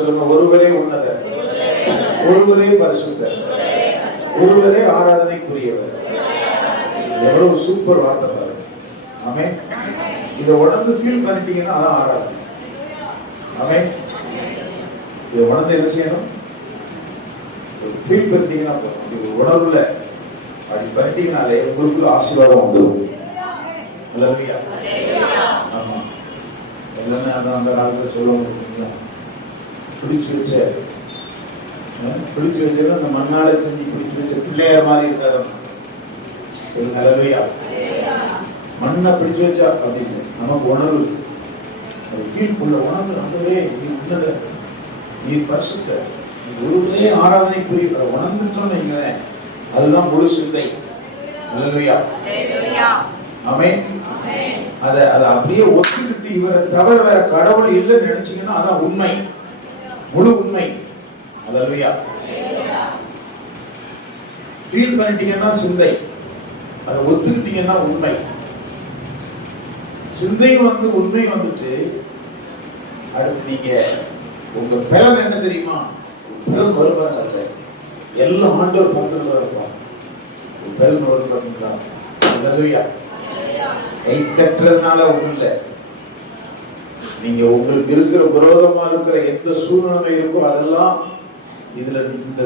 சொல்லுங்க, ஒருவரே உன்னதர், ஒருவரே பரிசுத்தர், ஒருவரே ஆராதனைக்குரியவர். எவ்வளவு சூப்பர் வார்த்தை பாருங்க. ஆமென். இதை உணர்ந்து ஃபீல் பண்ணிட்டீங்கன்னா அதான் ஆராதனை. ஆமென். இதை உணர்ந்து என்ன செய்யணும்? ஃபீல் பண்ணிட்டீங்கன்னா போதும். இது உணர்வுல அப்படி பண்ணிட்டீங்கனாலே உங்களுக்குள்ள ஆசீர்வாதம் வந்துடும். அல்லேலூயா. ஆமா. எல்லாமே அதான் அந்த காலத்துல சொல்ல முடியுங்களா? பிடிச்சு வச்சது அந்த மண்ணால செஞ்சு பிடிச்சு வச்ச பிள்ளைய மாதிரி இருக்காது. சொல்லுங்க அல்லேலூயா. மண்ணை பிடிச்சு வச்சா அப்படின்னு நமக்கு உணர்வு இருக்கு. அது கீழ்ப்புள்ள உணர்வு. ஆண்டவரே நீ உன்னத, நீ பரிசுத்த, நீ ஒருவரே ஆராதனைக்குரிய உணர்ந்துட்டோம் நீங்களே, அதுதான் முழு சிந்தை. அல்லேலூயா. ஆமென். அதை அப்படியே ஒத்துக்கிட்டு இவரை தவிர வேற கடவுள் இல்லைன்னு நினைச்சீங்கன்னா அதான் உண்மை, முழு உண்மை. அல்லேலூயா. ஃபீல் பண்ணிட்டீங்கன்னா சிந்தை, அதை ஒத்துக்கிட்டீங்கன்னா உண்மை. சிந்தை வந்து உண்மை வந்துட்டு அடுத்து நீங்க உங்க பலன் என்ன தெரியுமா? பலன் வருவாங்க. அல்ல எல்லாம் ஆண்டவர் பார்த்துட்டு இருப்பாங்க. பலன் வரும் பார்த்தீங்களா? அல்லேலூயா. கை தட்டுறதுனால ஒண்ணும் இல்லை. நீங்க உங்களுக்கு இருக்கிற விரோதமா இருக்கிற எந்த சூழ்நிலை இருக்கோ அதெல்லாம் இதுல இந்த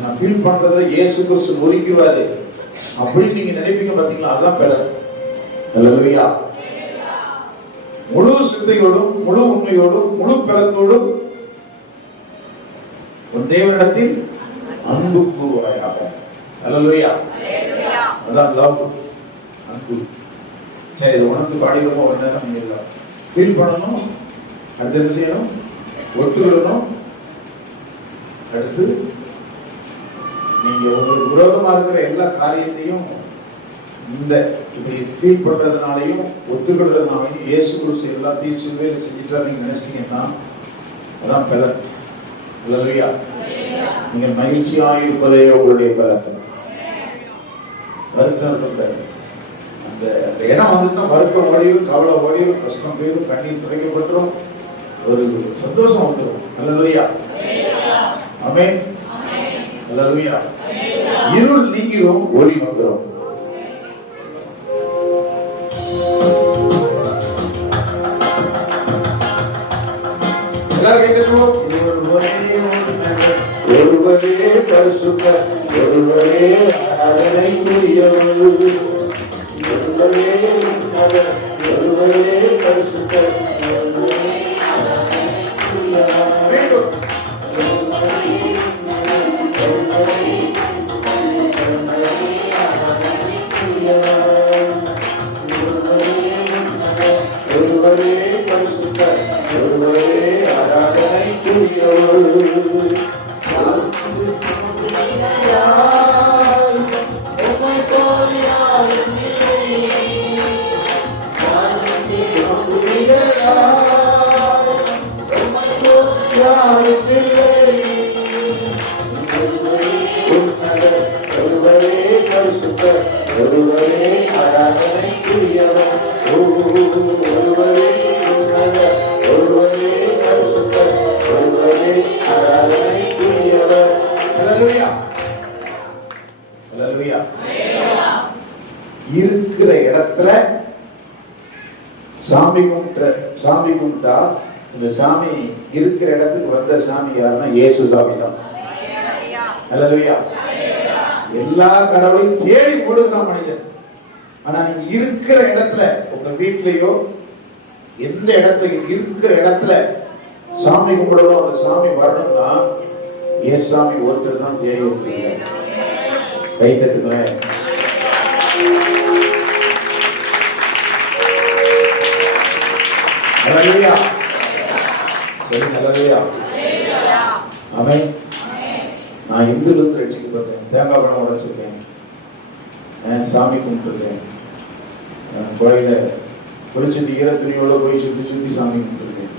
நான் ஃபீல் பண்றதுல இயேசு கிறிஸ்து ஒதுக்குவாரு அப்படின்னு நீங்க நினைப்பீங்க பாத்தீங்களா? அதுதான் பலன். அல்லேலூயா. முழு சிந்தையோடும் முழு உண்மையோடும் முழு பலத்தோடும் உன் தேவனிடத்தில் அன்பு கூறுவாயாக. அல்லேலூயா. அதான் லவ், அன்பு. சரி, இதை உணர்ந்து பாடிடுவோம். ஒரு நேரம் நீங்க ஃபீல் பண்ணணும். அடுத்து என்ன செய்யணும்? ஒத்துக்கிடணும். அடுத்து நீங்க உங்களுக்கு விரோதமா இருக்கிற எல்லா காரியத்தையும் இந்த இப்படி ஃபீல் பண்றதுனாலையும் ஒத்துக்கிடுறதுனாலையும் இயேசு கிறிஸ்து எல்லாத்தையும் சிலுவையில செஞ்சுட்டா நீங்க நினைச்சீங்கன்னா அதான் பலன். அல்லேலூயா. நீங்கள் மகிழ்ச்சியாக இருப்பதே உங்களுடைய பலன். வருத்தம் இருக்கக்கூடாது. அந்த இடம் வந்துட்டுனா வருத்தம் ஓடியும், கவலை ஓடியும், கஷ்டம் போயிடும், கண்ணீர் துடைக்கப்பட்டுரும், ஒரு சந்தோஷம் வந்துடும். அல்லேலூயா. ஆமென். அல்லேலூயா. இருள் நீங்கிரும், ஒளி வந்துடும். ஒருவரே பரிசுத்தர், ஒருவரே ஆராதனைக்குரியவர், ஒருவரே உன்னதர், ஒருவரே பரிசுத்தர், ஒருவரே ஆராதனைக்குரியவர். வேண்டும். ஒருவரே உன்னதர், ஒருவரே பரிசுத்தர், ஒருவரே ஆராதனைக்குரியவர், ஒருவரே உன்னதர், ஒருவரே பரிசுத்தர், ஒருவரே ஆராதனைக்குரியவர். ஒருவரே பரிசுத்தர், ஒருவரே ஆராதனைக்குரியவர், ஒருவரே உன்னதர், ஒருவரே பரிசுத்தர், ஒருவரே ஆராதனைக்குரியவர். அல்லேலூயா. அல்லேலூயா. இருக்கிற இடத்துல சாமி கும்பிட்டா இந்த சாமி இருக்கிற இடத்துக்கு வந்த சாமி யாருன்னா இயேசு சாமி தான். அல்லேலூயா. எல்லா கடவுளையும் தேடி கொடுக்கிறான் மனிதன். ஆனா நீங்க இருக்கிற இடத்துல, உங்க வீட்லயோ எந்த இடத்துல இருக்கிற இடத்துல சாமி கும்பிடணும், அந்த சாமி வரணும்னா ஏன் சாமி ஒருத்தர் தான் தேடி வந்துருங்க. கை தட்டுங்களேன். அல்லேலூயா. சொல்லுங்க அல்லேலூயா. ஆமென். நான் இந்துலேருந்து ரட்சிக்கப்பட்டேன். தேங்காய் பழம் உடைச்சிருக்கேன், சாமி கும்பிட்டுருக்கேன், கோயில குளிச்சுட்டு ஈரத்துணியோட போய் சுத்தி சாமி கும்பிட்டுருக்கேன்.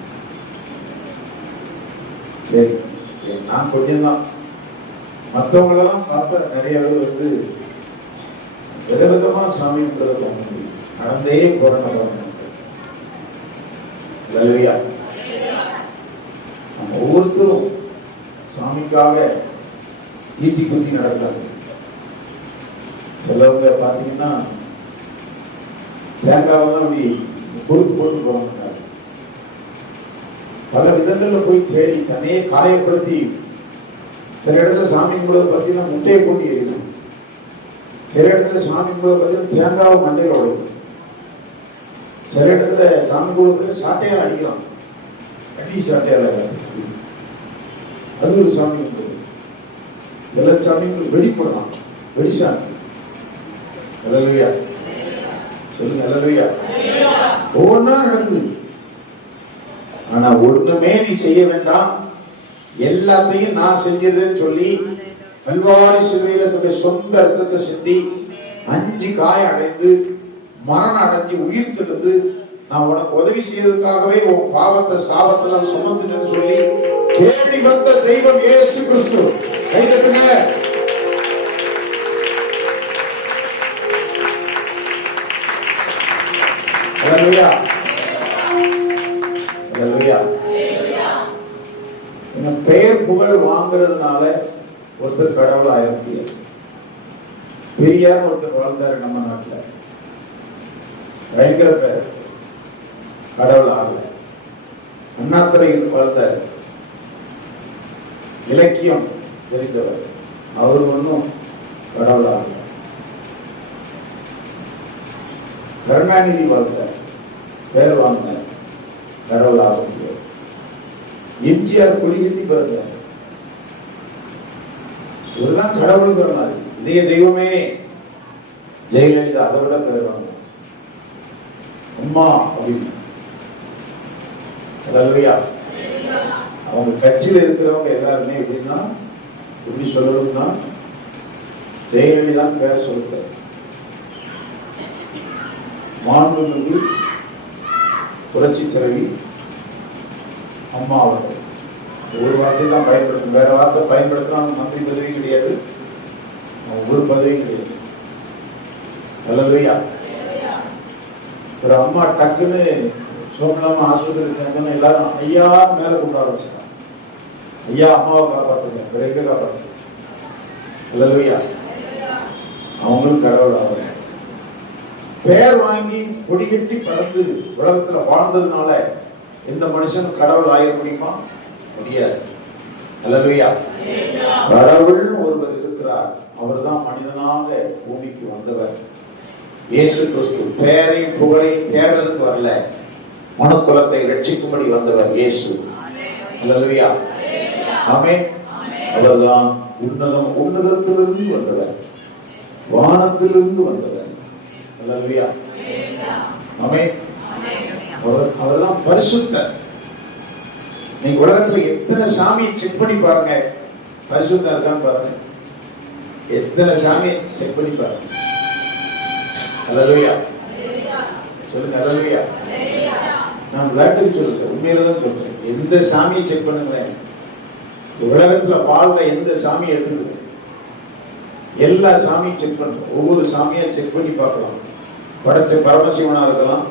சரி, நான் கொஞ்சம்தான். மற்றவங்களெல்லாம் பார்த்தா நிறைய பேர் வந்து விதவிதமா சாமி கும்பிட்டதை பார்க்க முடியும். நடந்தே போறேன். அல்லேலூயா. நம்ம ஒவ்வொருத்தரும் சாமிக்காக ஈட்டி குத்தி நடக்கிறாங்க. சிலவங்க பார்த்தீங்கன்னா தேங்காவெல்லாம் அப்படி பொறுத்து போட்டு போறாங்க. பல விதங்கள்ல போய் தேடி தன்னையே காயப்படுத்தி, சில இடத்துல சாமி கும்பிடுறத பார்த்தீங்கன்னா முட்டையை கொண்டு எறியணும், சில இடத்துல சாமி கும்பிடுறத பார்த்தீங்கன்னா தேங்காவை மண்டையில உடையும், சில இடத்துல சாமி கும்பிடுறதுல சாட்டையால் அடிக்கலாம், அடி சாட்டையால். அது ஒரு சாமி கும்பிடுது. சில சாமி வெடிப்படுறான், வெடிசாமி. அல்லேலூயா சொல்லுங்க, அல்லேலூயா. ஒவ்வொன்றா நடக்குது. ஆனா ஒண்ணுமே நீ செய்ய வேண்டாம், எல்லாத்தையும் நான் செஞ்சதுன்னு சொல்லி கல்வாரி சிலுவையில தன்னுடைய சொந்த ரத்தத்தை சிந்தி 5 காயம் அடைந்து மரணம் அடைஞ்சு உயிர் தெழுந்து நான் உனக்கு உதவி செய்யறதுக்காகவே உன் பாவத்தை சாபத்தெல்லாம் சுமந்துன்னு சொல்லி தேடி வந்த தெய்வம் இயேசு கிறிஸ்து. கைதட்டுங்க. அல்லேலூயா அல்லேலூயா. பெயர் புகழ் வாங்குறதுனால ஒருத்தர் கடவுள் ஆய முடியாது. பெரியார் ஒருத்தர் வாழ்ந்தாரு நம்ம நாட்டுல, பயங்கர பேர், கடவுள் ஆகல. அண்ணாதுரையில் வாழ்ந்தார், இலக்கியம் தெரிந்தவர், அவர் ஒன்றும் கடவுள் ஆகல. கருணாநிதி வாழ்ந்தார், பேர் வாங்கினார், கடவுள் ஆக முடியாது. எம்ஜிஆர் கொடிகட்டி பிறந்தார், இவர்தான் கடவுள்ங்கிற மாதிரி. இதே தெய்வமே ஜெயலலிதா அதை விட பேர் வாங்கினார், அம்மா அப்படின்னு. அல்லேலூயா. அவங்க கட்சியில் இருக்கிறவங்க எல்லாருமே எப்படின்னா, எப்படி சொல்லணும்னா ஜெயலலிதா பேர் சொல்லிட்டார். மாண்புமிகு புரட்சி தலைவி அம்மா அவர்கள் ஒரு வார்த்தை தான் பயன்படுத்தணும், வேற வார்த்தை பயன்படுத்தினா மந்திரி பதவியும் கிடையாது, ஒரு பதவியும் கிடையாது. அல்லேலூயா. ஒரு அம்மா டக்குன்னு சோமலாம ஆஸ்பத்திரி சேர்ந்தோன்னு எல்லாரும் ஐயா மேல கொண்டு ஆரம்பிச்சிட்டாங்க. ஐயா அம்மாவை காப்பாத்துங்க, பிறகு காப்பாத்துங்க. அல்லேலூயா. அவங்களும் கடவுள் ஆகும். பெயர் வாங்கி கொடிகட்டி பறந்து உலகத்துல வாழ்ந்ததுனால எந்த மனுஷனும் கடவுள் ஆக முடியுமா? முடியாது. அல்லேலூயா. கடவுள்னு ஒருவர் இருக்கிறார், அவர் தான் மனிதனாக பூமிக்கு வந்தவர் இயேசு கிறிஸ்து. பெயரையும் புகழையும் தேடுறதுக்கு வரல, மனுக்குலத்தை ரட்சிக்கும்படி வந்தவர் இயேசு. அல்லேலூயா. ஆமென். அவர்தான் உன்னதத்திலிருந்து வந்தவர், வானத்திலிருந்து வந்தவர். அல்லேலூயா. ஆமென். அவர்தான் பரிசுத்தர். நீங்க உலகத்துல எத்தனை சாமியை செக் பண்ணி பாருங்க, பரிசுத்தம் இருக்கான்னு பாருங்க. எத்தனை சாமியை செக் பண்ணி பாருங்க. அல்லேலூயா சொல்லுங்க. அல்லேலூயா. நான் விளையாட்டுக்கு சொல்லுங்க, உண்மையில தான் சொல்றேன். எந்த சாமியை செக் பண்ணுங்களேன், உலகத்துல வாழ்ற எந்த சாமியை எடுத்துக்குது, எல்லா சாமியும் செக் பண்ணுங்க. ஒவ்வொரு சாமியா செக் பண்ணி பார்க்கலாம். படைச்ச பரமசிவனா இருக்கலாம்,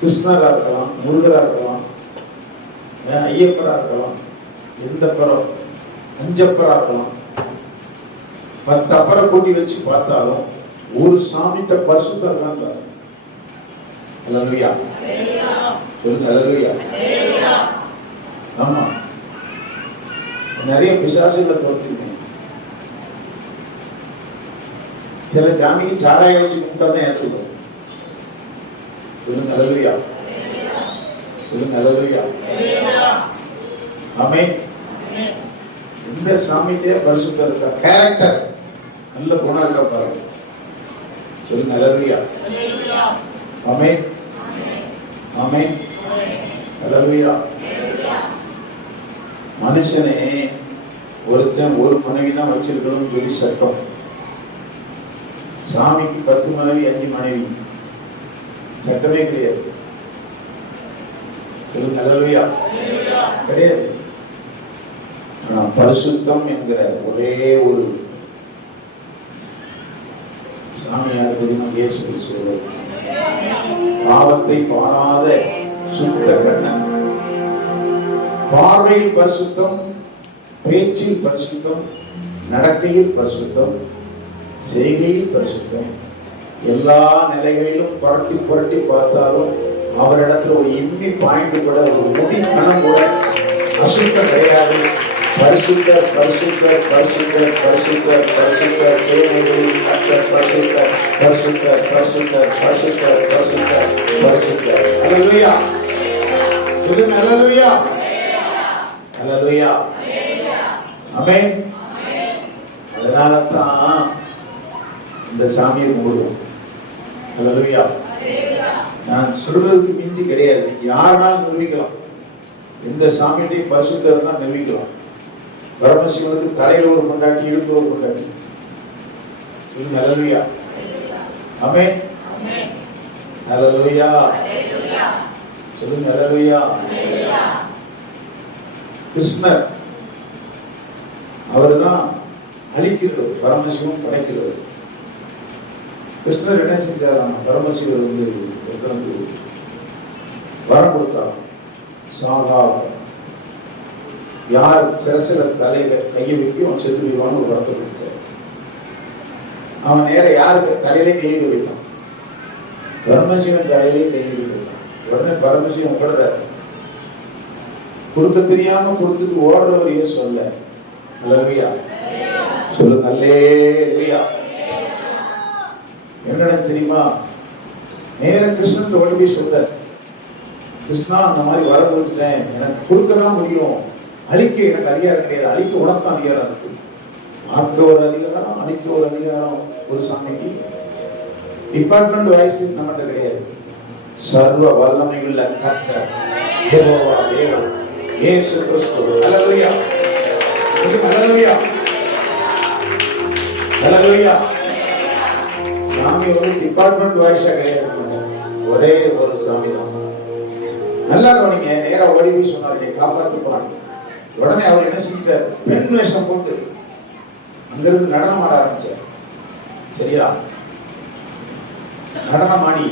கிருஷ்ணரா இருக்கலாம், முருகரா இருக்கலாம், ஐயப்பரா இருக்கலாம், எந்த பரம், அஞ்சப்பரா இருக்கலாம். 10 அப்பரை கூட்டி வச்சு பார்த்தாலும் ஒரு சாமிட்ட பரிசுத்தம் இருக்கான்னு பாருங்க. அல்லேலூயா சொல்லுங்க. அல்லேலூயா. ஆமா, நிறைய பிசாசுகளை துரத்திருக்கேன். சில சாமிக்கு சாராய வச்சு கும்பிட்டாதான் ஏற்றுவோம். சொல்லுங்க. அல்லேலூயா சொல்லுங்க. அல்லேலூயா. ஆமென். இந்த சாமிக்கே பரிசுத்தம் இருக்கா, கேரக்டர் நல்ல குணம் இருக்கா பாருங்க. சொல்லுங்க. அல்லேலூயா. ஆமென். ஆமென். அல்லேலூயா. மனுஷனே ஒருத்தன் ஒரு மனைவி தான் வச்சிருக்கணும்னு சொல்லி சட்டம். சாமிக்கு 10 மனைவி 5 மனைவி சட்டமே கிடையாது. சொல்லுங்க. அல்லேலூயா. கிடையாது. ஆனா பரிசுத்தம் என்கிற ஒரே ஒரு சாமியார் தெரியுமா? இயேசு கிறிஸ்து. பாவத்தை பாராத சுத்த கண்ணன், பார்வையில் பரிசுத்தம், பேச்சில் பரிசுத்தம், நடக்கையில் பரிசுத்தம், செய்கையில் பரிசுத்தம். எல்லா நிலைகளிலும் புரட்டி புரட்டி பார்த்தாலும் அவரிடத்துல ஒரு இம்மி பாயிண்ட் கூட, ஒரு முடி கணம் கூட அசுத்தம் கிடையாது. பரிசுத்தர் பரிசுத்தர் பரிசுத்தர் பரிசுத்தர் பரிசுத்தர், சேனைகளில் கர்த்தர் பரிசுத்தர் பரிசுத்தர் பரிசுத்தர் பரிசுத்தர் பரிசுத்தர் பரிசுத்தர். அல்லேலூயா, சொல்லுங்க அல்லேலூயா, அல்லேலூயா, ஆமென். அதனால தான் இந்த சாமியை கும்பிடுவோம். அல்லேலூயா. நான் சொல்றதுக்கு மிஞ்சி கிடையாது. யாருனாலும் நிரூபிக்கலாம், எந்த சாமியிட்டையும் பரிசுத்தர் தான் நிரூபிக்கலாம். பரமசிவனுக்கு தலையில ஒரு பொண்டாட்டி, இடுப்புல ஒரு பொண்டாட்டி. சொல்லுங்க அல்லேலூயா, ஆமென், அல்லேலூயா, சொல்லுங்க அல்லேலூயா. கிருஷ்ணர் அவர்தான் அழிக்கிறவர், பரமசிவன் படைக்கிறவர். கிருஷ்ணர் என்ன செஞ்சாராம்? பரமசிவர் ஒருத்தனுக்கு வரம் கொடுத்தார். சாகா, யார் சிரசில தலையில கையை வைக்கும் அவன் செத்து போயிடுவான்னு ஒரு வரத்தை கொடுத்தார். அவன் நேர யாருக்கு தலையிலே கையை வைத்தான்? பரமசிவன் தலையிலே கையை வைத்தான். உடனே பரமசிவன் ஓடுறார். கொடுக்க தெரியாம கொடுத்துட்டு ஓடுறவர் ஏன் சொல்ல? அல்லேலூயா, சொல்லுங்க அல்லேலூயா. என்னடா தெரியுமா? நேர கிருஷ்ணன் ஓடி போய் சொல்ற, கிருஷ்ணா அந்த மாதிரி வர கொடுத்துட்டேன், எனக்கு கொடுக்கதான் முடியும், அழிக்க எனக்கு அதிகாரம் கிடையாது, அழிக்க உனக்கும் அதிகாரம் இருக்கு. ஆக்க ஒரு அதிகாரம், அழிக்க ஒரு அதிகாரம் ஒரு சாமிக்கு. டிபார்ட்மெண்ட் வாய்ஸ் நம்மகிட்ட கிடையாது. சர்வ வல்லமையுள்ள கர்த்தர் யெகோவா தேவன் இயேசு கிறிஸ்து. அல்லேலூயா, அல்லேலூயா, அல்லேலூயா. சாமி ஒரு டிபார்ட்மெண்ட் வாய்ஸா கிடையாது, ஒரே ஒரு சாமி தான். நல்லா கவனிங்க. நேரா ஓடி போய் சொன்னார், காப்பாத்து போறாங்க. உடனே அவர் என்ன செஞ்சார்? பெண் வேஷம் போட்டு அங்கிருந்து நடனம் ஆட ஆரம்பிச்சார். சரியா? நடனம் ஆடி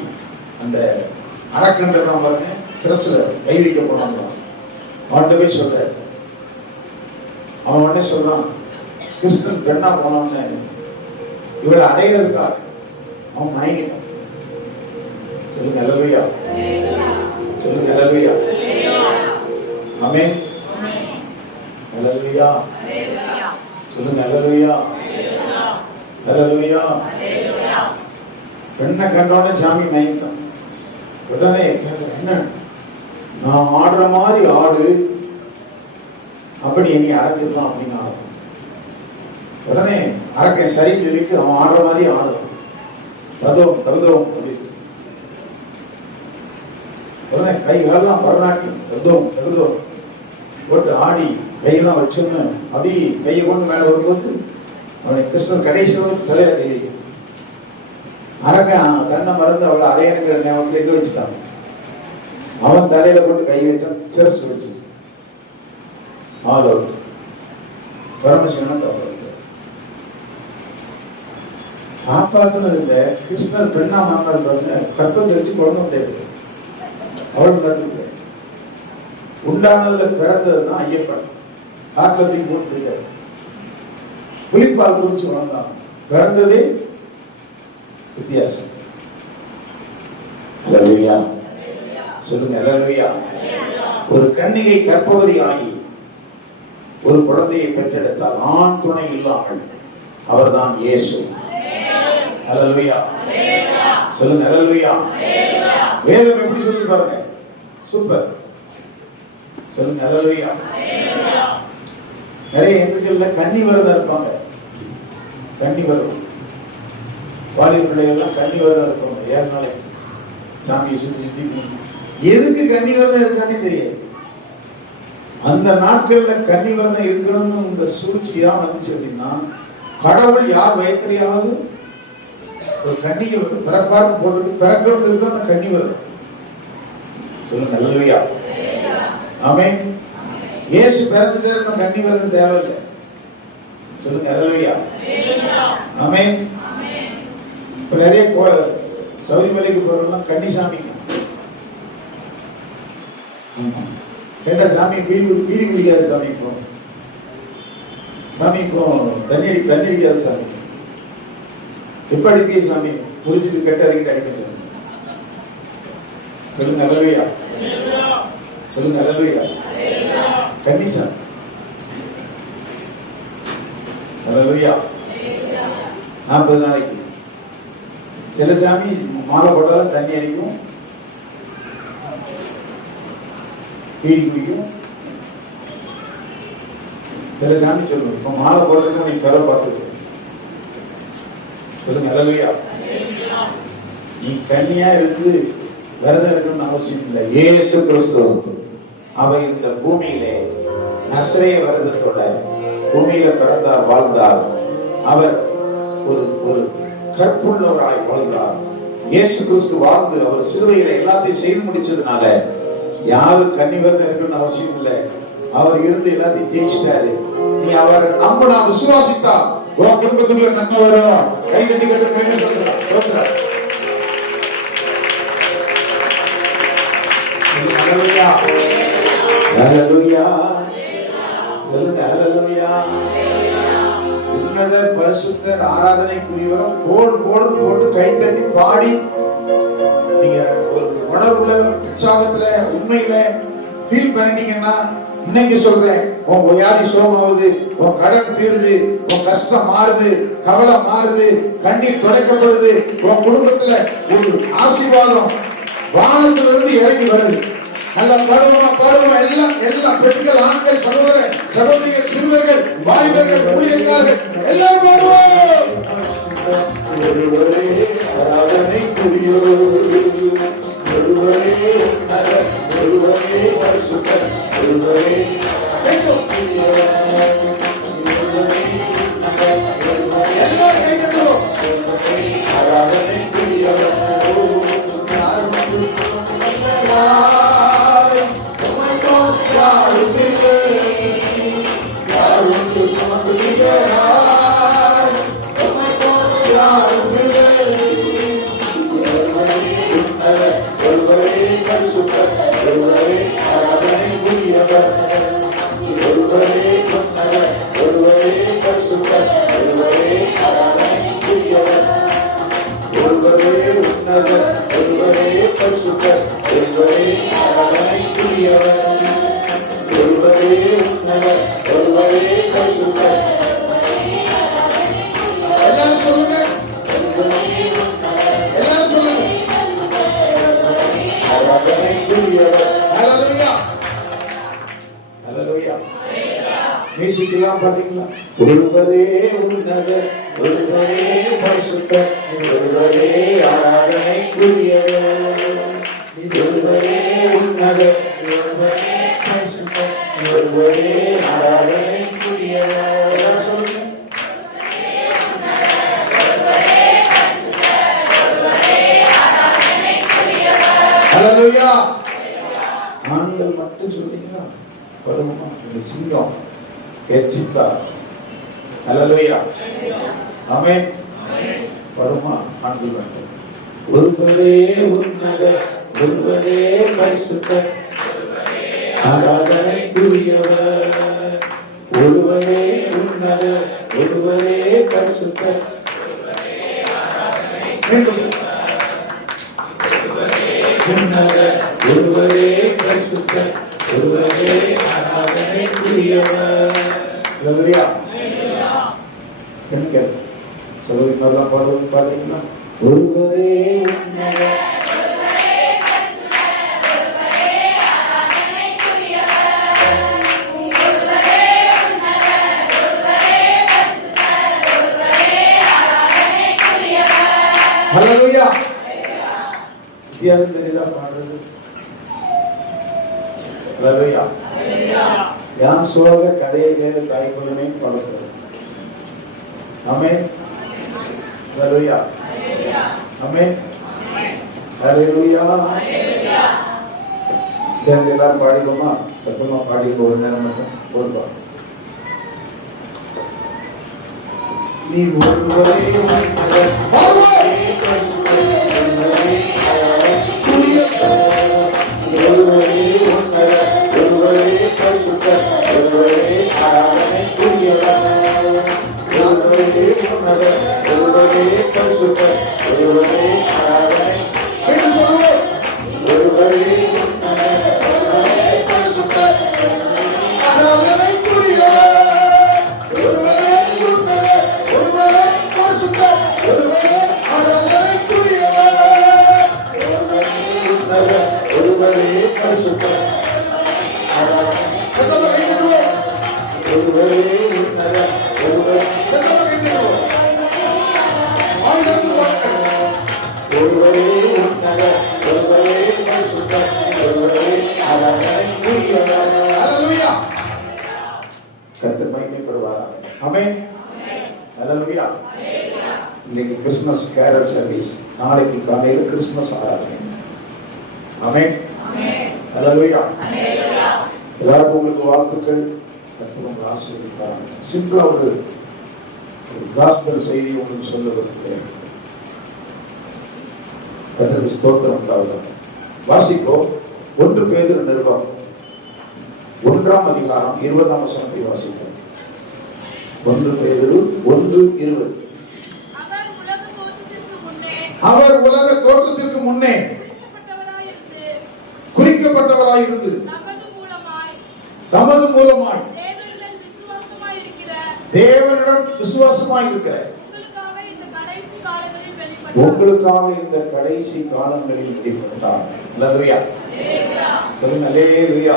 அந்த அரக்கன்றதான் பாருங்க, சிரசுல கை வைக்க போனாங்க. அவன்கிட்ட போய் சொல்ற, அவன் உடனே சொல்றான், கிருஷ்ணன் பெண்ணா போனோம்னு இவரை அடையிறதுக்காக அவன் மயங்கிட்டான். சொல்லுங்க அல்லேலூயா, சொல்லுங்க அல்லேலூயா, ஆமென், அல்லேலூயா, சொல்லுங்க அல்லேலூயா, அல்லேலூயா. பெண்ணை கண்டோடனே சாமி மயங்கிட்டான். உடனே என்ன, நான் ஆடுற மாதிரி ஆடு, அப்படி என்னை அடைஞ்சிடலாம் அப்படின்னு ஆடும். உடனே அரக்கன் சரின்னு சொல்லிட்டு அவன் ஆடுற மாதிரி ஆடுதான். ததோம் தகுதோம் அப்படின்னு. உடனே கை காலெல்லாம் பரநாட்டியம் தகுதோம் தகுதோம் போட்டு ஆடி கையெல்லாம் வச்சோன்னு அப்படி கையை கொண்டு மேலே வரும்போது அவனை கிருஷ்ணன் கடைசி வந்து தலையா கை வைக்கும். அரக்கன் தன்னை மறந்து அவளை அடையணுங்கிற ஞாபகத்தில் எங்க வச்சுட்டான். அவன் தலையில போட்டு கை வச்சான், சிரஸ் வச்சு ஆல் அவுட். பரமசிவனும் காப்பாற்ற காப்பாத்துனது இல்ல, கிருஷ்ணர் பெண்ணா மாறினார் பாருங்க. கற்பம் தெரிச்சு குழந்தை முடியாது, அவளும் நடந்து உண்டானதுல பிறந்ததுதான் ஐயப்பன். காட்டத்தையும் போட்டு போயிட்டார். புலிப்பால் குடிச்சு வளர்ந்தான். பிறந்ததே வித்தியாசம். அல்லேலூயா, சொல்லுங்க அல்லேலூயா. ஒரு கன்னிகை கர்ப்பவதி ஆகி ஒரு குழந்தையை பெற்றெடுத்தால் ஆண் துணை இல்லாமல் அவர்தான் இயேசு. அல்லேலூயா, சொல்லுங்க அல்லேலூயா. வேதம் எப்படி சொல்லி பாருங்க, சூப்பர். சொல்லுங்க அல்லேலூயா. நிறைய இந்துக்கள்ல கன்னி விரதம் இருப்பாங்க. கன்னி விரதம் வாலி பிள்ளைகள்லாம் கன்னி விரதம் இருப்பாங்க. 7 நாளைக்கு சாமியை சுத்தி சுத்தி. எதுக்கு கன்னி விரதம் இருக்கானே தெரியாது. அந்த நாட்கள்ல கன்னி விரதம் இருக்கணும்னு இந்த சூழ்ச்சி தான் வந்துச்சு அப்படின்னா, கடவுள் யார் வயத்திலேயாவது ஒரு கன்னியை பிறப்பார்க்கு போட்டு பிறக்கிறதுக்கு தான் அந்த கன்னி விரதம். சொல்லுங்க அல்லேலூயா, ஆமென். இயேசு பிறந்துட்டாரு, கன்னி விரதம் தேவையில்லை. சொல்லுங்க அல்லேலூயா, ஆமென். இப்ப நிறைய சபரிமலைக்கு போறோம்னா கன்னிசாமிங்க. கேட்டா சாமி பீடி குடிக்காது சாமி, இப்போ சாமி இப்போ தண்ணி அடிக்காது சாமி. எப்ப அடிப்பீங்க சாமி? முடிஞ்சிட்டு கெட்ட அறிக்கை அடிக்க சாமி. சொல்லுங்க அல்லேலூயா, சொல்லுங்க அல்லேலூயா. கண்டிஷா அல்லேலூயா. 40 நாளைக்கு. சில சாமி மாலை போட்டாலும் தண்ணி அடிக்கும், பீடி குடிக்கும். சில சாமி சொல்லுங்க, இப்ப மாலை போடுறதுக்கு நீ பெற பார்த்துருக்கு. சொல்லுங்க அல்லேலூயா. நீ கன்னியா இருந்து விரதம் இருக்கணும்னு அவசியம் இல்லை. இயேசு கிறிஸ்து அவர் இந்த பூமியிலே நசரேய விரதத்தோட பூமியில பிறந்தார், வாழ்ந்தார். அவர் ஒரு கற்புள்ளவராய் வாழ்ந்தார். இயேசு கிறிஸ்து வாழ்ந்து அவர் சிலுவையில எல்லாத்தையும் செய்து முடிச்சதுனால யாரும் கன்னி விரதம் இருக்கணும்னு அவசியம் இல்லை. அவர் இருந்து எல்லாத்தையும் ஜெயிச்சிட்டாரு. நீ அவரை நம்பினா, விசுவாசித்தா உன் குடும்பத்துக்குள்ள நன்மை வரும். கை தட்டி கட்டுற சொல்றார். அல்லேலூயா, அல்லேலூயா. சொல்லுங்க அல்லேலூயா. உன்னதர் பரிசுத்தர் ஆராதனைக்குரியவரும் போடு கை தட்டி பாடி நீங்க ஒரு உணர்வுல உற்சாகத்துல உண்மையில ஃபீல் பண்ணிட்டீங்கன்னா, இன்னைக்கு சொல்றேன், உன் வியாதி சோமாவது, உன் கடன் தீருது, உன் கஷ்டம் மாறுது, கவலை மாறுது, கண்ணீர் துடைக்கப்படுது. உன் குடும்பத்துல ஒரு ஆசீர்வாதம் வானத்திலிருந்து இறங்கி வருது. நல்ல பாடுவோமா எல்லா பெண்கள், ஆண்கள், சகோதரர் சகோதரிகள், சிறுவர்கள், வாலிபர்கள், ஊழியக்காரர்கள் எல்லாரும் பாடுவோம். ஒருவரே ஆராதனைக்குரியோ, ஒருவரே உன்னதர், ஒருவரே பரிசுத்தர், ஒருவரே எல்லாரும் கைதட்டுவோம். ஆராதனைக்குரியவர் பாத்தீங்களா? ஒருவரே உன்னதர், ஒருவரே பரிசுத்தர், ஒருவரே ஆராதனைக்குரியவர். ஒருவரே உன்னதர், ஒருவரே பரிசுத்தர், ஒருவரே ஆராதனைக்குரியவர். சொல்லுங்க. அல்லேலூயா. ஆண்கள் மட்டும் சொல்றீங்களா? படுமா சிங்கம் எர்ச்சித்தா. அல்லேலூயா, ஆமென். படுமா ஆண்கள் மட்டும். ஒருவரே உன்னதர், ஒருவரே பரிசுத்தர், ஆராதனைக்குரியவர். ஒருவரே உன்னதர், ஒருவரே பரிசுத்தர், உன்னதர், ஒருவரே பரிசுத்தர், ஒருவரே ஆராதனைக்குரியவர். அல்லேலூயா. பெண்கள் சகோதரிமாரெல்லாம் பாடுறீங்களா? ஒருவரே உன்னதர், அல்லேலூயா. வித்தியாசம் தெரியுதா பாடுறது? அல்லேலூயா. யான் சோக கதையை கேளு தாய்க்குள்ளமே படுத்தது. ஆமென். அல்லேலூயா, ஆமென். அல்லேலூயா. சேர்ந்து எல்லாரும் பாடிக்கோமா? சத்தமா பாடிக்கோ. ஒரு நேரம் மட்டும் போடுவா. நீ ஒருவரே உன்னதர், ஒருவரே பரிசுத்தர், ஒருவரே ஆராதனைக்குரியவர். ஒருவரே உன்னதர், ஒருவரே உன்னதர், ஒருவரே பரிசுத்தர், ஒருவரே ஆராதனை. கேட்டு சொல்லுவோம். ஒருவரே உன்னதர், ஒருவரே பரிசுத்தர், ஆராதனைக்குரியவர். ஒருவரே உன்னதர், ஒருவரே பரிசுத்தர், ஒருவரே ஆராதனைக்குரியவர். ஒருவரே உன்னதர், ஒருவரே பரிசுத்தர், ஒருவரே உன்னதர், ஒருவரே ஒருவரே உன்னதர், ஒருவரே பரிசுத்தர், ஒருவரே ஆராதனைக்குரியவர். ஹல்லேலூயா. கர்த்தர் மகிமைப்படுவாராக. ஆமென். ஹல்லேலூயா. இன்னைக்கு கிறிஸ்துமஸ் கேரல் சர்வீஸ், நாளைக்கு காலையில் கிறிஸ்துமஸ் ஆராதனை. ஆமென். ஹல்லேலூயா. எல்லாருக்கும் உங்களுக்கு வாழ்த்துக்கள். கர்த்தர் ஆசீர்வதிப்பார். சிம்பிளா ஒரு காஸ்பல் செய்தி உங்களுக்கு சொல்ல விரும்புகிறேன். கர்த்தருக்கு ஸ்தோத்திரம் உண்டாவதாக. வாசிப்போம். 1 பேதுரு நிருபம் 1ஆம் அதிகாரம் 20ஆம் வசனத்தை வாசிப்போம். 1 பேதுரு 1:20. அவர் உலக தோற்றத்திற்கு முன்னே குறிக்கப்பட்டவராயிருந்து தமது மூலமாய் தேவனிடம் விசுவாசமாய் இருக்கிற உங்களுக்காக இந்த கடைசி காலங்களில் வெளிப்பட்டார். அல்லேலூயா. சொல்லுங்க அல்லேலூயா.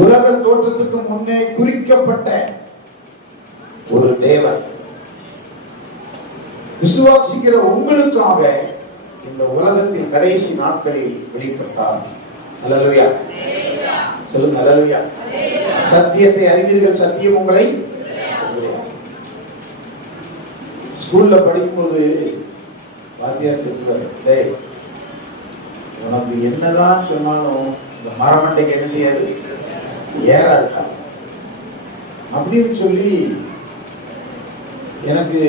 உலக தோற்றத்துக்கு முன்னே குறிக்கப்பட்ட ஒரு தேவன் விசுவாசிக்கிற உங்களுக்காக இந்த உலகத்தில் கடைசி நாட்களில் வெளிப்பட்டார். அல்லேலூயா. சொல்லுங்க அல்லேலூயா. சத்தியத்தை அறிவீர்கள், சத்தியம் உங்களை. ஸ்கூல்ல படிக்கும்போது வாத்தியார் திருக்குறார், டேய் உனக்கு என்னதான் சொன்னாலும் இந்த மரமண்டைக்கு என்ன செய்யாது, ஏறாதுக்கா அப்படின்னு சொல்லி எனக்கு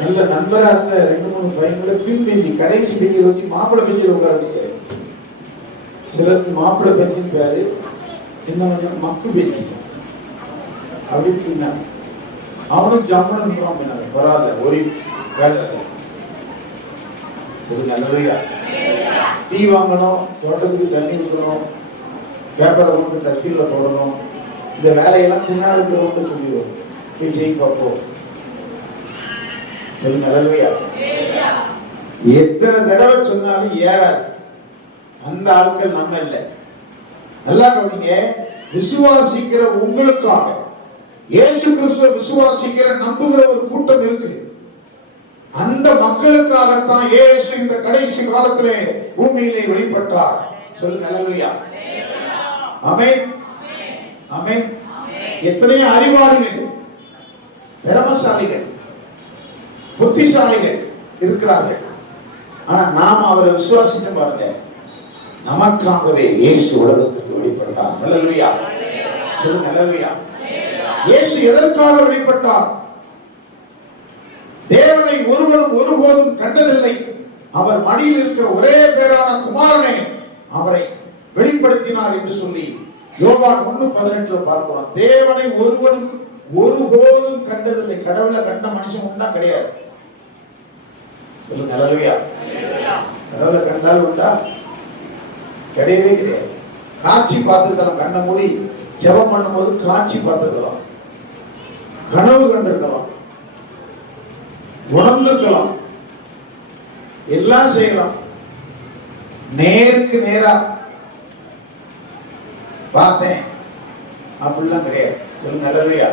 நல்ல நண்பரா இருந்த 2-3 பையன்களை பின் பெஞ்சி கடைசி பெஞ்சில் வச்சு மாப்பிள்ளை பெஞ்சில் உட்கார வச்சாரு. சிலருக்கு மாப்பிள்ளை பெஞ்சின்னு பேரு, இன்னும் மக்கு பெஞ்சி அப்படின்னு சொன்னாங்க. அவனும் ஜம்முன்னு இருக்கிறான் பண்ணாங்க. பரவாயில்ல, ஒரு வேலை. சொல்லுங்க அல்லேலூயா. டீ வாங்கணும், தோட்டத்துக்கு தண்ணி ஊற்றணும், பேப்பரை கொண்டு டஸ்ட்பின்ல போடணும், இந்த வேலையெல்லாம் பின்னாடி இருக்கிறவங்க சொல்லிடுவோம். போய் ஜெய் பார்ப்போம். சொல்லுங்க அல்லேலூயா. எத்தனை தடவை சொன்னாலும் ஏறாது. அந்த ஆட்கள் நம்ம இல்லை. நல்லா கவனிங்க. விசுவாசிக்கிற உங்களுக்காக, இயேசு கிறிஸ்துவை விசுவாசிக்கிற நம்புகிற ஒரு கூட்டம் இருக்கு. அந்த மக்களுக்காகத்தான் இயேசு இந்த கடைசி காலத்திலே பூமியிலே வெளிப்பட்டார். சொல்லுங்க அல்லேலூயா. ஆமென். ஆமென். எத்தனையோ அறிவாளிகள், திறமசாலிகள், புத்திசாலிகள் இருக்கிறார்கள். ஆனா நாம் அவரை விசுவாசிக்க பாருங்க. நமக்காகவே இயேசு உலகத்துக்கு வெளிப்பட்டார். அல்லேலூயா. சொல்லுங்க அல்லேலூயா. இயேசு எதற்காக வெளிப்பட்டார்? தேவனை ஒருவனும் ஒருபோதும் கண்டதில்லை. அவர் மடியில் இருக்கிற ஒரே பேரான குமாரனை அவரை வெளிப்படுத்தினார் என்று சொல்லி யோவான் 1:18 பார்க்கிறோம். தேவனை ஒருவனும் ஒருபோதும் கண்டதில்லை. கடவுளை கண்ட மனுஷன் உண்டா? கிடையாது. சொல்லுங்க அல்லேலூயா. கடவுளை கண்டால் உண்டா? கிடையவே கிடையாது. காட்சி பார்த்துக்கலாம். கண்ண மூடி ஜெபம் பண்ணும்போது காட்சி பார்த்துக்கலாம், கனவு கண்டிருக்கலாம், உணர்ந்திருக்கலாம், எல்லாம் செய்யலாம். நேருக்கு நேரா பார்த்தேன் அப்படிலாம் கிடையாது. சொல்லுங்க அல்லேலூயா.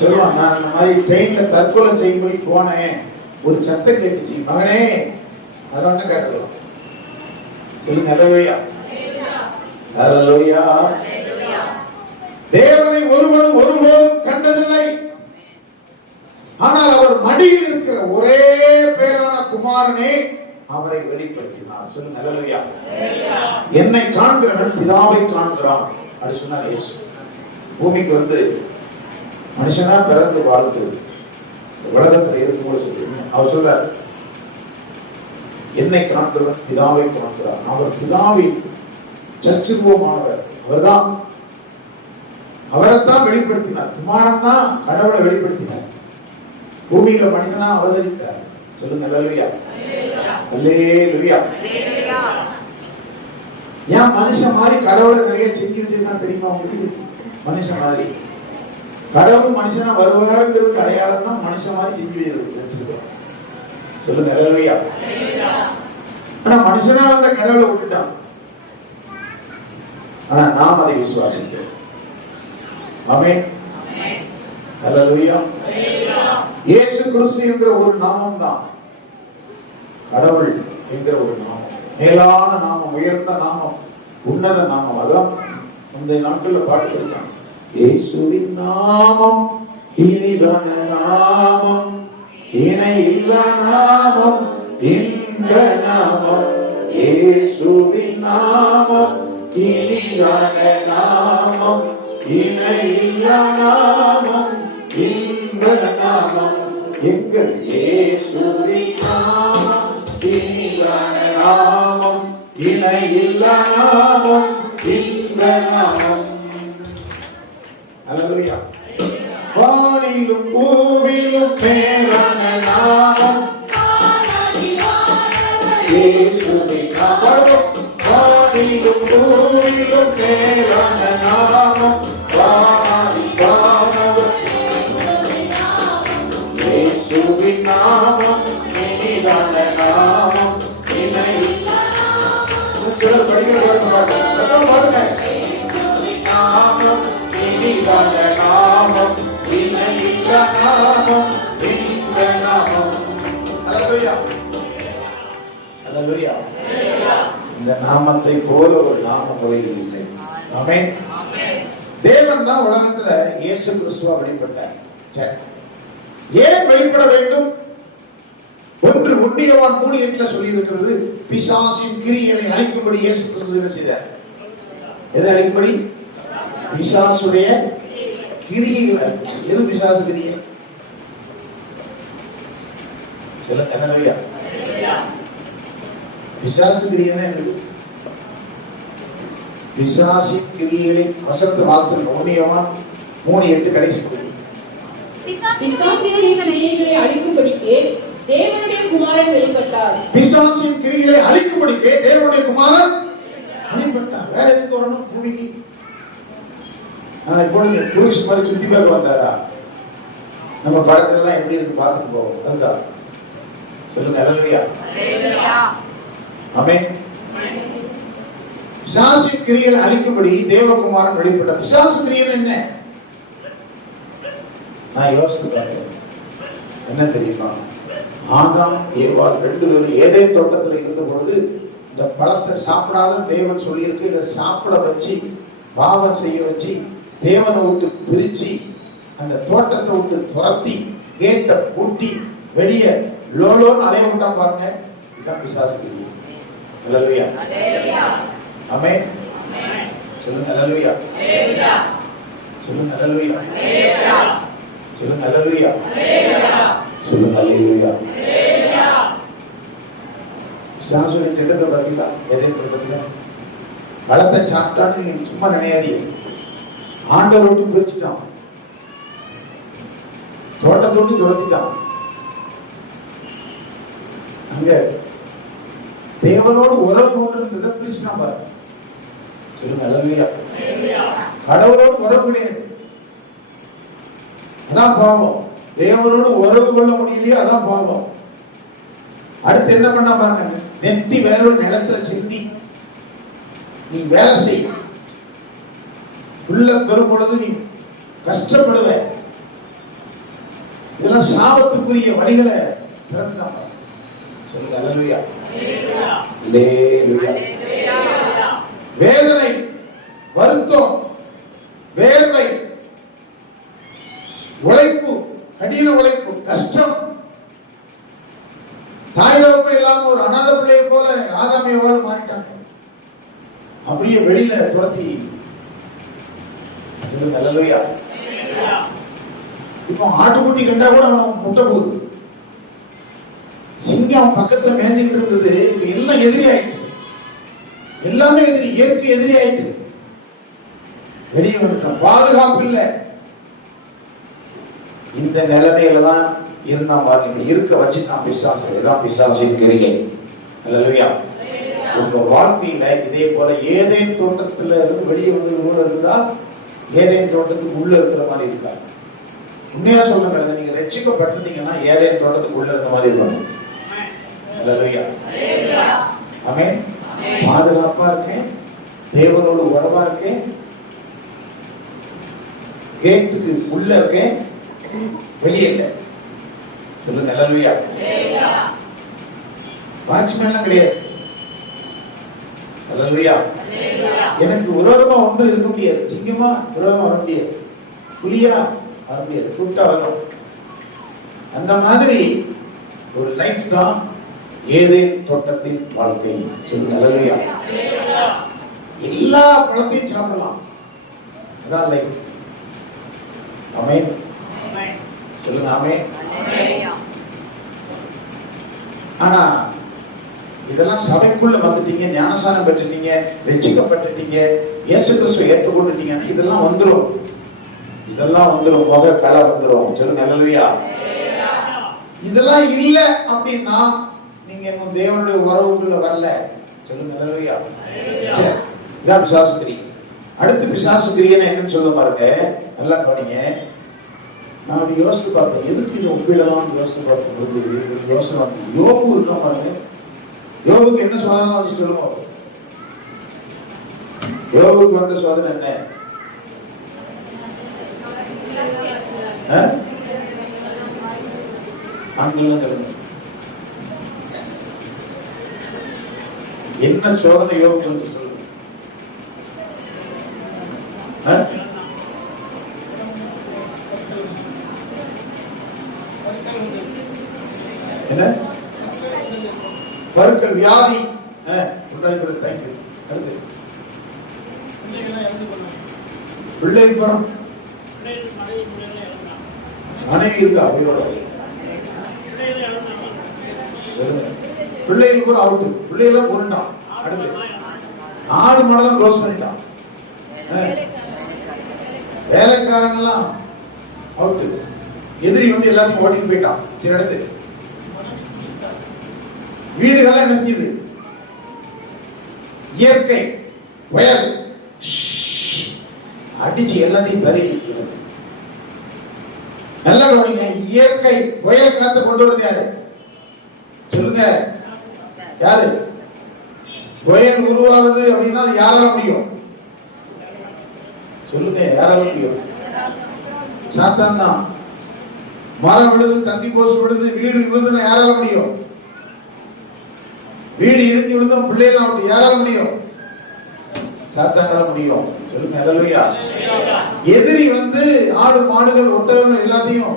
சொல்லுவான், நான் இந்த மாதிரி ட்ரெயின்ல தற்கொலை செய்யும்படி போனேன், ஒரு சத்தம் கேட்டுச்சு, மகனே அதான் கேட்டுக்கலாம். சொல்லுங்க அல்லேலூயா. அல்லேலூயா. தேவனை ஒருவனும் ஒருபோதும் கண்டதில்லை. ஆனால் அவர் மடியில் இருக்கிற ஒரே பேரான குமாரனே அவரை வெளிப்படுத்தினார். சொல்லுங்க அல்லேலூயா. என்னை காண்கிறவன் பிதாவை காண்கிறான் அப்படி சொன்னார் இயேசு. பூமிக்கு வந்து மனுஷனா பிறந்து வாழ்ந்து உலகத்தில் இருக்கும்போது சொல்லி அவர் சொல்றார், என்னை காண்கிறவன் பிதாவை காண்கிறான். அவர் பிதாவின் சச்சுருவமானவர். அவர்தான், அவரைத்தான் வெளிப்படுத்தினார். குமாரன் தான் கடவுளை வெளிப்படுத்தினார். பூமியில மனிதனா அவதரித்தார். சொல்லுங்க அல்லேலூயா. அல்லேலூயா. ஏன் மனுஷன் மாதிரி கடவுளை நிறைய செஞ்சு வச்சிருக்கான் தெரியுமா உங்களுக்கு? மனுஷன் மாதிரி கடவுள் மனுஷனா வருவாருங்கிறது அடையாளம் தான் மனுஷன் மாதிரி செஞ்சு வச்சிருக்கிறோம். சொல்லுங்க அல்லேலூயா. ஆனா மனுஷனா அந்த கடவுளை விட்டுட்டான். ஆனா நாம் அதை விசுவாசிக்கிறோம். ஆமென். அல்லேலூயா. இயேசு கிறிஸ்து என்கிற ஒரு நாமம் தான் கடவுள் என்கிற ஒரு நாமம். மேலான நாமம், உயர்ந்த நாமம், உன்னத நாமம். அதான் இந்த நாட்கள்ல பாட்டு படித்தான். இயேசுவின் நாமம் இனிதான நாமம், இணை இல்ல நாமம், இன்ப நாமம். இயேசுவின் நாமம் இனிதான நாமம், இணை இல்ல நாமம், இன்ப நாமம். எங்கள் இயேசுவின் நாமம் இனிதான நாமம், இணை இல்ல நாமம், இன்ப நாமம். அல்லேலூயா. வானிலும் பூவிலும் மேலான நாமம் இயேசுவின் நாமம். வானிலும் பூவிலும் மேலான நாமம், வானாதி வானவர் இயேசுவின் நாமம் இனிதான நாமம், இணை சிலர் படிக்கிற பாருங்க. நாமம் இனிதான நாமம், இணை இல்ல நாமம், இன்ப நாமம். அல்லேலூயா. அல்லேலூயா. இந்த நாமத்தை போல ஒரு நாம முறையில் இல்லை. ஆமென். தேவன் தான் உலகத்துல இயேசு கிறிஸ்துவா வெளிப்பட்டார். சரி, ஏன் வெளிப்பட வேண்டும்? ஒன்று ஒன்றியவான் 3:8 சொல்லி இருக்கிறது, பிசாசின் கிரியைகளை அழிக்கும்படி இயேசு கிறிஸ்து என்ன செய்தார்? எதை அழிக்கும்படி? பிசாசுடைய கிரியைகள். எது பிசாசு கிரியை? சொல்லுங்க அல்லேலூயா. பிசாசு கிரியைன்னா என்னது? பிசாசின் கிரியைகளை வசனத்து வாசல் 1 கடைசி பகுதி. பிசாசின் கிரியைகளை அழிக்கும்படிக்கு தேவனுடைய குமாரன் வெளிப்பட்டார். பிசாசின் கிரியைகளை அழிக்கும்படிக்கு தேவனுடைய குமாரன் வெளிப்பட்டார். வேற எதுக்கு வரணும் பூமிக்கு? இப்பொழுது டூரிஸ்ட் மாதிரி சுத்தி பார்க்க வந்தாரா? நம்ம படத்துல எப்படி இருக்கு பார்த்துட்டு போவோம். அதுதான். சொல்லுங்க அல்லேலூயா. ஆமென். பிசாசின் கிரியைகளை அழிக்கும்படி தேவகுமாரன் வெளிப்பட்ட. பிசாசு கிரியை என்ன? நான் யோசித்து பார்த்தேன். என்ன தெரியுமா? ஆதாம் ஏவாள் 2 பேரும் ஏதேன் தோட்டத்தில் இருந்த பொழுது இந்த பழத்தை சாப்பிடாத தேவன் சொல்லியிருக்கு. இதை சாப்பிட வச்சு பாவம் செய்ய வச்சு தேவனை விட்டு பிரிச்சு அந்த தோட்டத்தை விட்டு துரத்தி கேட்டை பூட்டி வெளியே லோலோன்னு அலைய விட்டான் பாருங்க. இதுதான் பிசாசு கிரியை. அல்லேலூயா. ஆமென். சொல்லுங்க அல்லேலூயா. சொல்லுங்க அல்லேலூயா. சொல்லுங்க அல்லேலூயா. சொல்லுங்க அல்லேலூயா. பிசாசுடைய திட்டத்தை பார்த்தீங்களா? எதேன் தோட்டத்துல பழத்தை சாப்பிட்டான்னு நீங்க சும்மா நினையாதீங்க. ஆண்டவர் விட்டு பிரிச்சுட்டான், தோட்டத்தோடு துரத்திட்டான். அங்க தேவனோடு உறவு கொண்டிருந்ததை பிரிச்சுட்டான் பாருங்க. சொல்லுங்க அல்லேலூயா. கடவுளோடு உறவு கிடையாது, அதான் பாவம். தேவனோடு உறவு கொள்ள முடியலையே, அதான் பாவம். அடுத்து என்ன பண்ண பாருங்க, நெத்தி வேறொரு நிலத்துல சிந்தி நீ வேலை செய், உள்ள பெறும் பொழுது நீ கஷ்டப்படுவ. இதெல்லாம் சாபத்துக்குரிய வழிகளை திறந்துட்டாங்க. சொல்லுங்க அல்லேலூயா. அல்லேலூயா. வேதனை, வருத்தம், வேர்வை, உழைப்பு, கடின உழைப்பு, கஷ்டம், தாய் தகப்பன் இல்லாம ஒரு அநாத பிள்ளையை போல ஆதாமியோடு மாறிட்டாங்க. அப்படியே வெளியில துரத்தி. சொல்லுங்க அல்லேலூயா. இப்போ ஆட்டுக்குட்டி கண்டா கூட அவன் முட்டை போகுது. சிங்கம் பக்கத்துல மேய்ஞ்சிட்டு இருந்தது, எல்லாம் எதிரி ஆயிட்டு, எல்லாமே எதிரி, இயற்கை எதிரி ஆயிட்டு. வெளியே வந்துட்டான், பாதுகாப்பு இல்லை. இந்த நிலைமையில தான் இருந்தா பாருங்க, இப்படி இருக்க வச்சு தான் பிசாசு. இதான் பிசாசின் கிரியை. அல்லேலூயா. உங்க வாழ்க்கையில இதே போல ஏதேன் தோட்டத்துல இருந்து வெளியே வந்து கூட இருந்தா ஏதேன் தோட்டத்துக்கு உள்ள இருக்கிற மாதிரி இருக்கா? உண்மையா சொல்லுங்க, நீங்க ரட்சிக்கப்பட்டிருந்தீங்கன்னா ஏதேன் தோட்டத்துக்கு உள்ள இருந்த மாதிரி இருக்கணும். அல்லேலூயா. ஆமென். பாதுகாப்பா இருக்கேன், தேவனோடு உறவா இருக்கேன், கேட்டுக்கு உள்ள இருக்கேன், வெளியே இல்லை. சொல்லுங்க அல்லேலூயா. வாட்ச்மேன்லாம் கிடையாது. அல்லேலூயா. எனக்கு விரோதமா ஒன்று இருக்க முடியாது. சிங்கமா விரோதமா வர முடியாது, புலியா வர முடியாது, கூப்பிட்டா வரும். அந்த மாதிரி ஒரு லைஃப் தான் ஏதேன் தோட்டத்தின் வாழ்க்கை. சொல்லுங்க அல்லேலூயா. எல்லா பழத்தையும் சாப்பிடலாம், அதான் லைஃப். ஆமென். சொல்லுங்க ஆமென். ஆனா இதெல்லாம் சபைக்குள்ள வந்துட்டீங்க, ஞானசானம் பெற்றுட்டீங்க, ரட்சிக்கப்பட்டுட்டீங்க, இயேசு கிறிஸ்துவை ஏற்றுக்கொண்டுட்டீங்கன்னா இதெல்லாம் வந்துரும். இதெல்லாம் வந்துரும், முக களை வந்துரும். சொல்லுங்க அல்லேலூயா. இதெல்லாம் இல்ல அப்படின்னா நீங்க இன்னும் தேவனுடைய உறவுக்குள்ள வரல. சொல்லுங்க அல்லேலூயா. சரி, இதான் பிசாசு கிரியை. அடுத்து பிசாசு கிரியைன்னு என்னன்னு சொல்ல பாருங்க, நல்லா கவனிங்க. நான் அப்படி யோசித்து பார்த்தேன், எதுக்கு இது ஒப்பிடலாம் யோசித்து பார்க்கும் பொழுது ஒரு யோசனை வந்து, யோபு இருக்கா பாருங்க. யோபுக்கு என்ன சோதனை வந்து சொல்லுங்க. யோபுக்கு வந்த சோதனை என்ன? அங்கெல்லாம் என்ன சோதனை யோபுக்கு வந்து சொல்லுங்க. என்ன? பருக்கள், வியாதி. அடுத்து பிள்ளை புறம், மனைவி இருக்கா உயிரோட? சொல்லுங்க. பிள்ளைகள் கூட அவுட்டு, பிள்ளைகள் கொண்டுட்டான். அடுத்து 4 மாடலாம் க்ளோஸ் பண்ணிட்டான். வேலைக்காரங்கெல்லாம் அவுட்டு, எதிரி வந்து எல்லாத்தையும் ஓட்டிட்டு போயிட்டான். சரி, அடுத்து வீடுகள்லாம் நிற்கிது, இயற்கை புயல் அடிச்சு எல்லாத்தையும் பறிடி. நல்ல கவனிங்க, இயற்கை புயல் காத்து கொண்டு வருது யாரு? சொல்லுங்க, யாரு? புயல் உருவாகுது அப்படின்னா யாரால முடியும்? சொல்லுங்க, யாரால முடியும்? சாத்தான் தான். மரம் விழுது, தந்தி போஸ்ட் விழுது, வீடு விழுதுன்னா யாரால முடியும்? வீடு இடிஞ்சு விழுதும் பிள்ளைகள் அப்படி யாரால முடியும்? சாத்தானால முடியும். சொல்லுங்க அல்லேலூயா. எதிரி வந்து ஆடு மாடுகள் ஒட்டகங்கள் எல்லாத்தையும்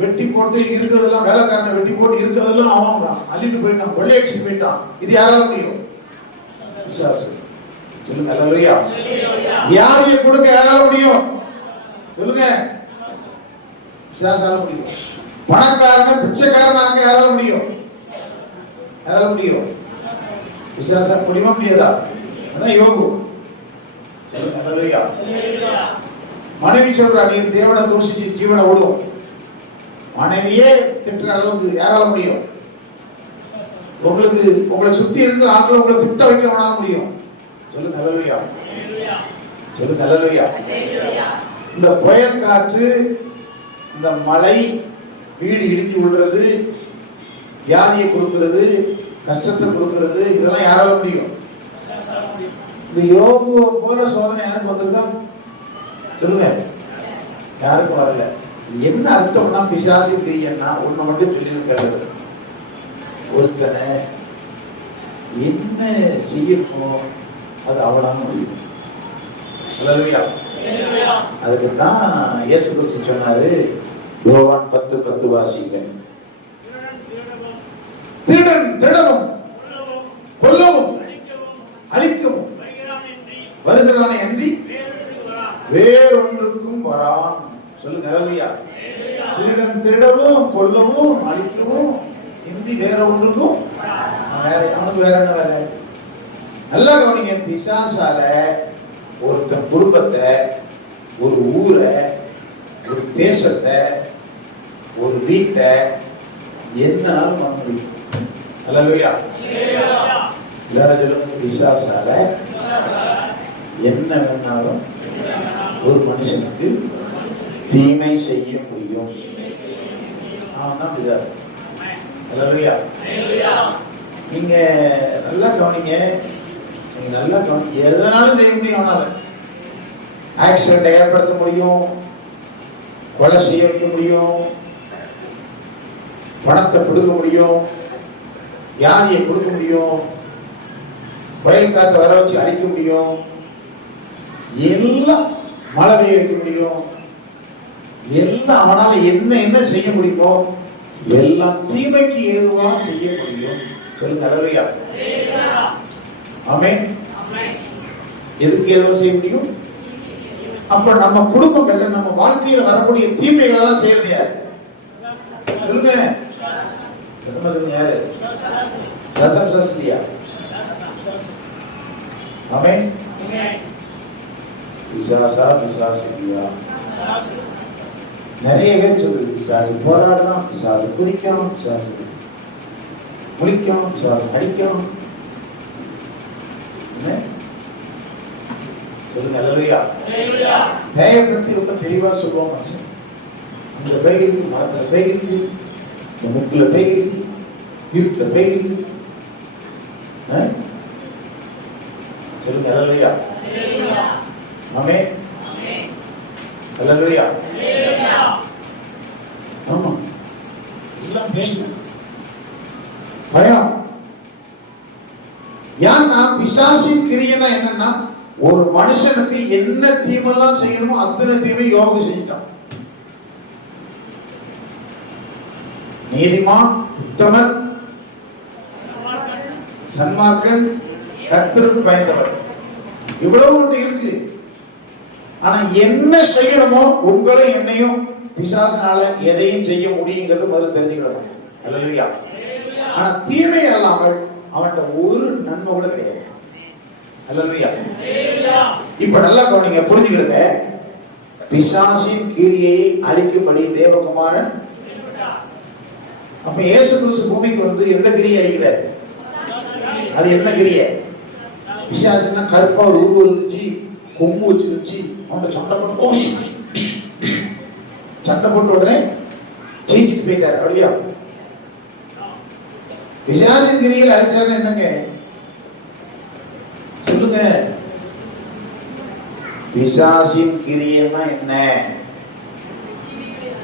வெட்டி போட்டு இருக்கிறதெல்லாம், வேலைக்காரனை வெட்டி போட்டு இருக்கிறதெல்லாம் அவன் அள்ளிட்டு போயிட்டான், கொள்ளையடிச்சு போயிட்டான். இது யாரால முடியும்? பிசாசு. சொல்லுங்க அல்லேலூயா. வியாதியை கொடுக்க யாரால முடியும்? சொல்லுங்க, பிசாசால முடியும். பணக்காரனை பிச்சைக்காரனாக்க யாரால முடியும்? யாரால முடியும்? பிசாசா முடியுமா முடியாதா? அதான் யோபு. சொல்லுங்க அல்லேலூயா. மனைவி சொல்றா, நீ தேவனை தூஷிச்சு ஜீவனை விடும். மனைவியே திட்டுற அளவுக்கு யாரால முடியும்? உங்களுக்கு உங்களை சுத்தி இருக்கிற ஆட்களை உங்களை திட்ட வைக்க வேணால முடியும். சொல்லுங்க அல்லேலூயா. சொல்லுங்க அல்லேலூயா. இந்த புயல் காற்று, இந்த மழை, வீடு இடிஞ்சு விழுறது, வியாதியை கொடுக்கிறது, கஷ்டத்தை கொடுக்கிறது, இதெல்லாம் யாரால முடியும்? இந்த யோபு போல சோதனை யாருக்கு வந்திருக்கா? சொல்லுங்க, யாருக்கும் வரல. என்ன அர்த்தம்னா பிசாசு கிரியைன்னா ஒண்ணு மட்டும் சொல்லி கேட்கறது, ஒருத்தனை என்ன செய்யணுமோ அது அவளால முடியும். அல்லேலூயா. அதுக்கு தான் இயேசு கிறிஸ்து சொன்னாரு, யோவான் 10:10 வாசிங்க. திருடன் திருடவும் கொல்லவும் அழிக்கவும் வருகிறானே அன்றி வேறொன்றுக்கும் வரான். சொல்லுங்க அல்லேலூயா. திருடன் திருடவும் கொல்லவும் அழிக்கவும் இன்றி வேற ஒன்றுக்கும் வேற, அவனுக்கு வேற என்ன வேலை? நல்லா கவனிங்க. பிசாசால ஒருத்தன் குடும்பத்தை, ஒரு ஊரை, ஒரு தேசத்தை ஒரு வீட்டை என்னாலும் பண்ண முடியும். அல்லேலூயா. எல்லாரும் சொல்லுங்க, பிசாசால என்ன வேணாலும் ஒரு மனுஷனுக்கு தீமை செய்ய முடியும். அவன் தான் பிசாசு. அல்லேலூயா. நீங்க நல்லா கவனிங்க, நீங்க நல்லா கவனிங்க. எதனாலும் செய்ய முடியும். அவனால ஆக்சிடென்ட் ஏற்படுத்த முடியும், கொலை செய்ய வைக்க முடியும், பணத்தை கொடுக்க முடியும், வியாதியை கொடுக்க முடியும், புயல் காற்றை வர வச்சு அழிக்க முடியும், எல்லாம் மழை பெய்ய வைக்க முடியும், எல்லாம் அவனால என்ன செய்ய முடியுமோ எல்லாம் தீமைக்கு ஏதுவா செய்ய முடியும். சொல்லுங்க அல்லேலூயா. ஆமென். எதுக்கு ஏதுவா செய்ய முடியும்? அப்ப நம்ம குடும்பங்கள்ல நம்ம வாழ்க்கையில வரக்கூடிய தீமைகள் எல்லாம் செய்யறது யாரு? சொல்லுங்க. யாரு? சசப்சஸ்லியா. ஆமென். பிசாசா பிசாசிலியா. நிறைய பேர் சொல்லுது, பிசாசு போராடலாம், பிசாசு குதிக்கணும், பிசாசு முழிக்கணும், பிசாசு அடிக்கணும். என்ன சொல்லுங்க அல்லேலூயா. பேயை பத்தி ரொம்ப தெளிவா சொல்லுவோம் மனுஷன். அந்த பேய் இருக்கு, மரத்துல பேய் இருக்கு, இந்த முக்குல பேய் இருக்கு, இருட்டுல பேய் இருக்கு. சொல்லுங்க அல்லேலூயா. ஆமென். அல்லேலூயா. ஆமா, எல்லாம் பேய். பயம். ஏன்னா பிசாசின் கிரியைனா என்னன்னா, ஒரு மனுஷனுக்கு என்ன தீமெல்லாம் செய்யணுமோ அத்தனை தீமை யோபு செஞ்சிட்டான். நீதிமான், உத்தமன், சன்மார்க்கன், கர்த்தருக்கு பயந்தவர், இவ்வளவு ஒன்று இருக்கு. ஆனா என்ன செய்யணுமோ உங்களை என்னையும் பிசாசினால எதையும் செய்ய முடியுங்கிறது முதல்ல தெரிஞ்சுக்கணும். அல்லேலூயா. ஆனா தீமை அல்லாமல் அவன்கிட்ட ஒரு நன்மை கூட கிடையாது. அல்லேலூயா. இப்ப நல்லா கவனிங்க, புரிஞ்சுக்கிடுங்க. பிசாசின் கிரியை அழிக்கும்படி தேவகுமாரன். அப்ப இயேசு கிறிஸ்து பூமிக்கு வந்து எந்த கிரியை அழிக்கிறார்? அது என்ன கிரியை? பிசாசுன்னா கருப்பா ஒரு உருவம் இருந்துச்சு, கொம்பு வச்சிருந்துச்சு, அவன் சண்டை போட்டு உடனே ஜெயிச்சுட்டு போயிட்டார். அப்படியா? பிசாசின் கிரியில் அழிச்சாருன்னு என்னங்க சொல்லுங்க. பிசாசின் கிரியைன்னா என்ன?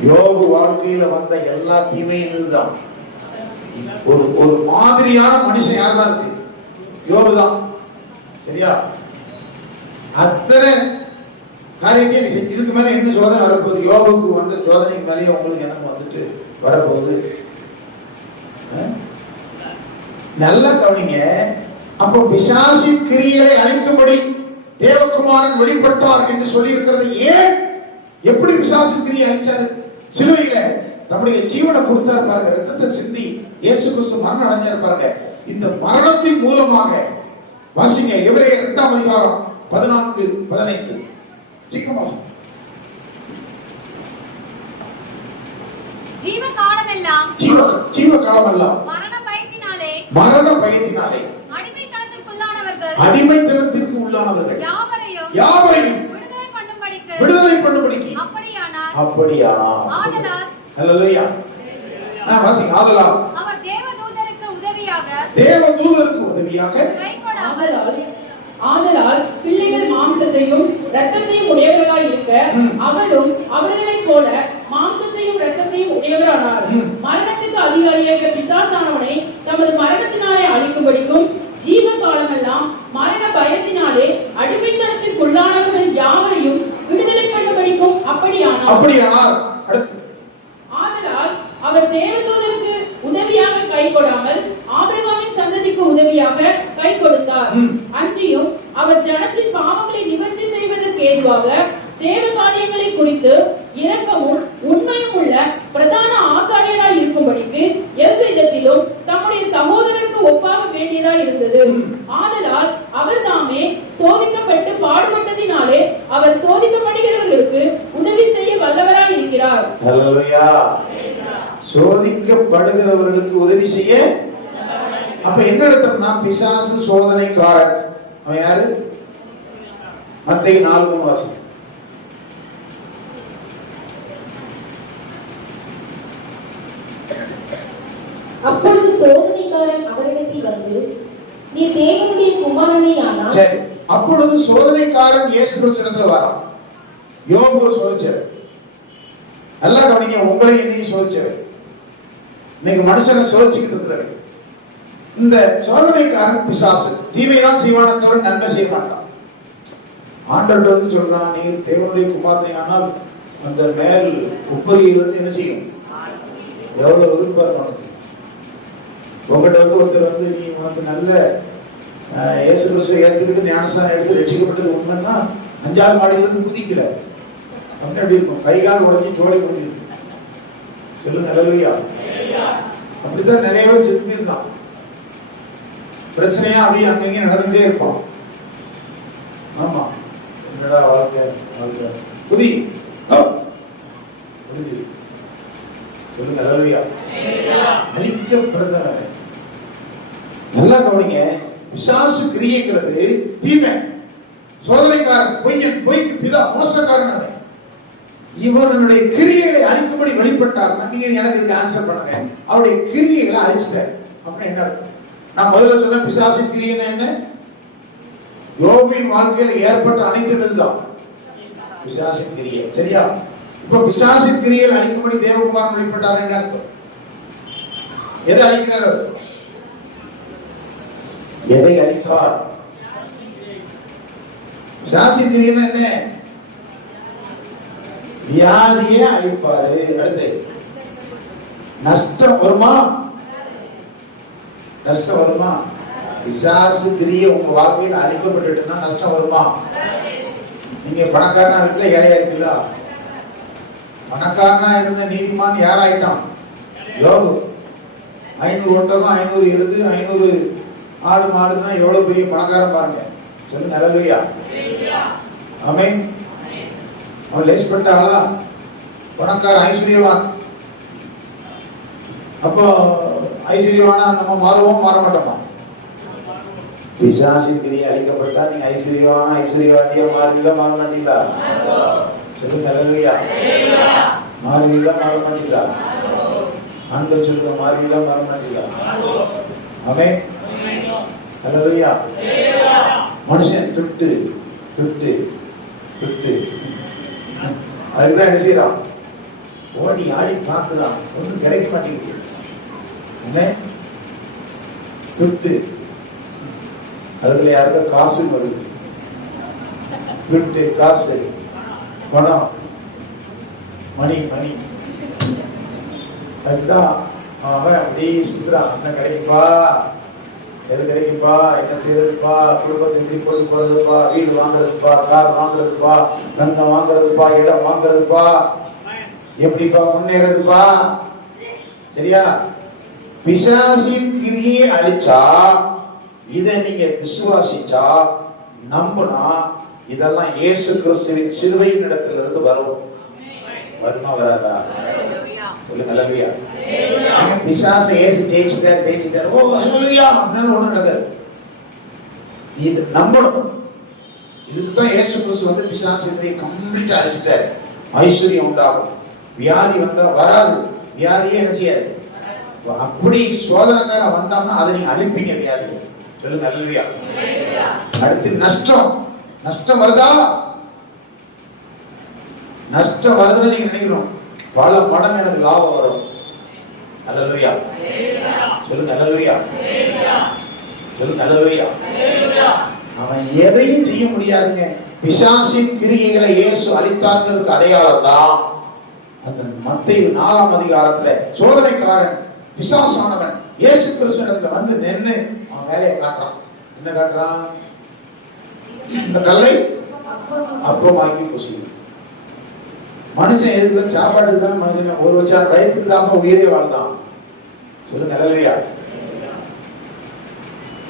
யோபு வாழ்க்கையில வந்த எல்லா தீமையும் இதுதான். ஒரு மாதிரியான மனுஷன் யார் தான் இருக்கு? யோபு தான். சரியா? அத்தனை காரியத்தையும் இதுக்கு மேல என்ன சோதனை வரப்போகுது? யோபுக்கு வந்த சோதனைக்கு மேலேயே உங்களுக்கு எனக்கு வந்துட்டு வரப்போகுது. நல்ல கவனிங்க. அப்போ பிசாசின் கிரியைகளை அழிக்கும்படி தேவகுமாரன் வெளிப்பட்டார் என்று சொல்லி இருக்கிறது. ஏன், எப்படி பிசாசின் கிரியை அழிச்சாரு? சிலுவையில நம்முடைய ஜீவனை கொடுத்தாரு பாருங்க, ரத்தத்தை சிந்தி இயேசு கிறிஸ்து மரணம் அடைஞ்சார் பாருங்க. இந்த மரணத்தின் மூலமாக வாசிங்க எபிரேயர் 2ஆம் அதிகாரம் 14-15. சீக்கிரமா ஜீவ காலமெல்லாம் மரண பயத்தினாலே அடிமைத்தனத்திற்கு உள்ளானவர்கள் யாவரையும் விடுதலை பண்ணும்படிக்கு. அப்படியானால் அல்லேலூயா. வாசிங்க. ஆதலால் அவர் தேவதூதருக்கு உதவியாக ஆதலால் பிள்ளைகள் மாம்சத்தையும் இரத்தத்தையும் உடையவர்களாய் இருக்க அவரும் அவர்களைப் போல மாம்சத்தையும் இரத்தத்தையும் உடையவரானார். மரணத்துக்கு அதிகாரியாக பிசாசானவனை தமது மரணத்தினாலே அழிக்கும்படிக்கும் ஜீவ காலமெல்லாம் மரண பயத்தினாலே அடிமைத்தனத்திற்குள்ளானவர்கள் யாவரையும் விடுதலை பண்ணும்படிக்கும் அப்படியானார். ஆதலால் அவர் தேவதூதருக்கு உதவியாக கை கொடாமல் ஆபிரகாமின் சந்ததிக்கு உதவியாக கை கொடுத்தார். அன்றியும் அவர் ஜனத்தின் பாவங்களை நிவர்த்தி செய்வதற்கு ஏதுவாக தேவ காரியங்களை குறித்து இரக்கமும் உண்மையும் உள்ள பிரதான ஆசாரியராய் இருக்கும்படிக்கு எவ்விதத்திலும் தம்முடைய சகோதரருக்கு ஒப்பாக வேண்டியதாய் இருந்தது. ஆதலால் அவர் தாமே சோதிக்கப்பட்டு பாடுபட்டதினாலே அவர் சோதிக்கப்படுகிறவர்களுக்கு உதவி செய்ய வல்லவராய் இருக்கிறார். சோதிக்கப்படுகிறவர்களுக்கு உதவி செய்ய. அப்ப என்ன அர்த்தம்னா, பிசாசு சோதனைக்காரன். அவன் யாரு? மத்தேயு 4:3 வாசிங்க. அப்பொழுது சோதனைக்காரன் அவரிடத்தில் வந்து, நீ தேவனுடைய குமாரனேயானால். சரி, அப்பொழுது சோதனைக்காரன் இயேசு கிறிஸ்துவிடத்துல வரான். யோபு சோதிச்சவர். நல்லா கவனிங்க, உங்களை என்னையும் சோதிச்சவர். இன்னைக்கு மனுஷனை சோதிச்சுக்கிட்டு இருக்கிறவன். இந்த சோதனைக்காரன் பிசாசு. தீமைதான் செய்வானே தவிர நன்மை செய்ய மாட்டான். ஆண்டவர்கிட்ட வந்து சொல்றான், நீ தேவனுடைய குமாரனேயானால் அந்த மேல் உப்பரியில் வந்து என்ன செய்யும்? எவ்வளவு விருப்பம். உங்ககிட்ட வந்து ஒருத்தர் வந்து, நீ உனக்கு நல்ல இயேசு கிறிஸ்துவை ஏற்றுக்கிட்டு ஞானஸ்தானம் எடுத்து ரட்சிக்கப்பட்டது உண்மைன்னா 5ஆவது மாடியில இருந்து குதிக்கல அப்படின்னு எப்படி இருக்கும்? கைகால் உடஞ்சி ஜோலி முடிஞ்சது. சொல்லுங்க அல்லேலூயா. அப்படித்தான் நிறைய பேர் செத்து இருந்தான். பிரச்சனையா அப்படியே அங்கங்கே நடந்துட்டே இருப்பான். ஆமா, என்னடா வாழ்க்கை வாழ்க்கை குதி முடிஞ்சது. சொல்லுங்க அல்லேலூயா. அழிக்கப்படுறவன். நல்லா கவனிங்க, பிசாசு கிரியைங்கிறது தீமை. சோதனைக்காரன், பொய்யன், பொய்க்கு பிதா, மோசக்காரன் அவன். இவனுடைய கிரியைகளை அழிக்கும்படி வெளிப்பட்டார்னா, நீங்க எனக்கு இதுக்கு ஆன்சர் பண்ணுங்க. அவருடைய கிரியைகளை அழிச்சிட்டார் அப்படின்னு என்ன அர்த்தம்? நான் முதல்ல சொன்ன பிசாசின் கிரியைன்னா என்ன? யோபின் வாழ்க்கையில ஏற்பட்ட அனைத்துதான் பிசாசின் கிரியை. சரியா? இப்ப பிசாசின் கிரியைகளை அழிக்கும்படி தேவகுமாரன் வெளிப்பட்டார் என்ன அர்த்தம்? எதை அழிக்கிறார்? எதை அழித்தார்? பிசாசின் கிரியைன்னா என்ன? வியாதியை அழிப்பாரு. அடுத்து நஷ்டம் வருமா? நஷ்டம் வருமா? பிசாசு கிரியை உங்க வாழ்க்கையில் அழிக்கப்பட்டுட்டுனா நஷ்டம் வருமா? நீங்க பணக்காரனா இருக்கல, ஏழையா இருக்கீங்களா? பணக்காரனா இருந்த நீதிமான் யாராயிட்டான்? யோபு. 500 ஒட்டகம், 500 எருது, 500 ஆடு மாடுனா எவ்வளவு பெரிய பணக்காரன் பாருங்க. சொல்லுங்க அல்லேலூயா. ஆமென். அவன் லேஸ்பட்ட ஆளா? பணக்கார, ஐஸ்வர்யவான். அப்போ ஐஸ்வர்யவானா நம்ம மாறுவோம், மாற மாட்டோமா? பிசாசின் கிரியை அழிக்கப்பட்டா நீங்க ஐஸ்வர்யவானா, ஐஸ்வர்யவாதியா மாறுவீங்களா, மாற மாட்டீங்களா? சொல்லுங்க அல்லேலூயா. மாறுவீங்களா, மாற மாட்டீங்களா? ஆண்கள் சொல்லுங்க, மாறுவீங்களா, மாற மாட்டீங்களா? ஆமென். அல்லேலூயா. மனுஷன் துட்டு துட்டு துட்டு அதுதான் என்ன செய்யறான்? ஓடி ஆடி பார்க்கிறான், ஒன்றும் கிடைக்க மாட்டேங்குது. துட்டு. அதுல யாருக்கும் காசு வருது. துட்டு, காசு, பணம், மணி மணி. அதுதான் அவன் அப்படியே சுத்துறான். என்ன கிடைக்குப்பா, எது கிடைக்குப்பா, என்ன செய்யறதுப்பா, குடும்பத்தை எப்படி கொண்டு போறதுப்பா, வீடு வாங்குறதுப்பா, கார் வாங்குறதுப்பா, தங்கம் வாங்குறதுப்பா, இடம் வாங்குறதுப்பா, எப்படிப்பா முன்னேறதுப்பா. சரியா? பிசாசின் கிரியை அழிச்சா, இதை நீங்க விசுவாசிச்சா, நம்புனா, இதெல்லாம் இயேசு கிறிஸ்துவின் சிலுவையின் இடத்திலிருந்து வரும். வருமா வராதா? சொல்லுங்க அல்லேலூயா. பிசாசை இயேசு ஜெயிச்சிட்டார். ஓ அல்லேலூயா அப்படின்னு ஒண்ணு நடக்காது. இது நம்பணும். இதுதான் இயேசு கிறிஸ்து வந்து பிசாசை கம்ப்ளீட்டா அழிச்சிட்டார். ஐஸ்வர்யம் உண்டாகும். வியாதி வந்தா வராது. வியாதியே என்ன செய்யாது. அப்படி சோதனைக்காரன் வந்தான்னா அதை நீங்க அழிப்பீங்க வியாதியை. சொல்லுங்க அல்லேலூயா. அடுத்து நஷ்டம். நஷ்டம் வருதா? நஷ்டம் வருதுன்னு நீங்க நினைக்கிறோம். பல மடங்கு எனக்கு லாபம் வரும். அல்லேலூயா. சொல்லுங்க அல்லேலூயா. சொல்லுங்க அல்லேலூயா. அவன் எதையும் செய்ய முடியாதுங்க. பிசாசின் கிரியைகளை இயேசு அழித்தார்ன்றதுக்கு அடையாளம் தான் அந்த மத்தேயு 4ஆம் அதிகாரத்துல சோதனைக்காரன் பிசாசானவன் இயேசு கிறிஸ்துவிடத்துல வந்து நின்னு அவன் வேலையை காட்டுறான். என்ன காட்டுறான்? இந்த கல்லை அப்பமாக்கி புசிக்கும். மனுஷன் எதுக்கு? சாப்பாடுக்கு தான் மனுஷன். ஒரு வச்சான் வயிற்றுக்கு தான் உயிரே வாழ்ந்தான். சொல்லுங்க அல்லேலூயா.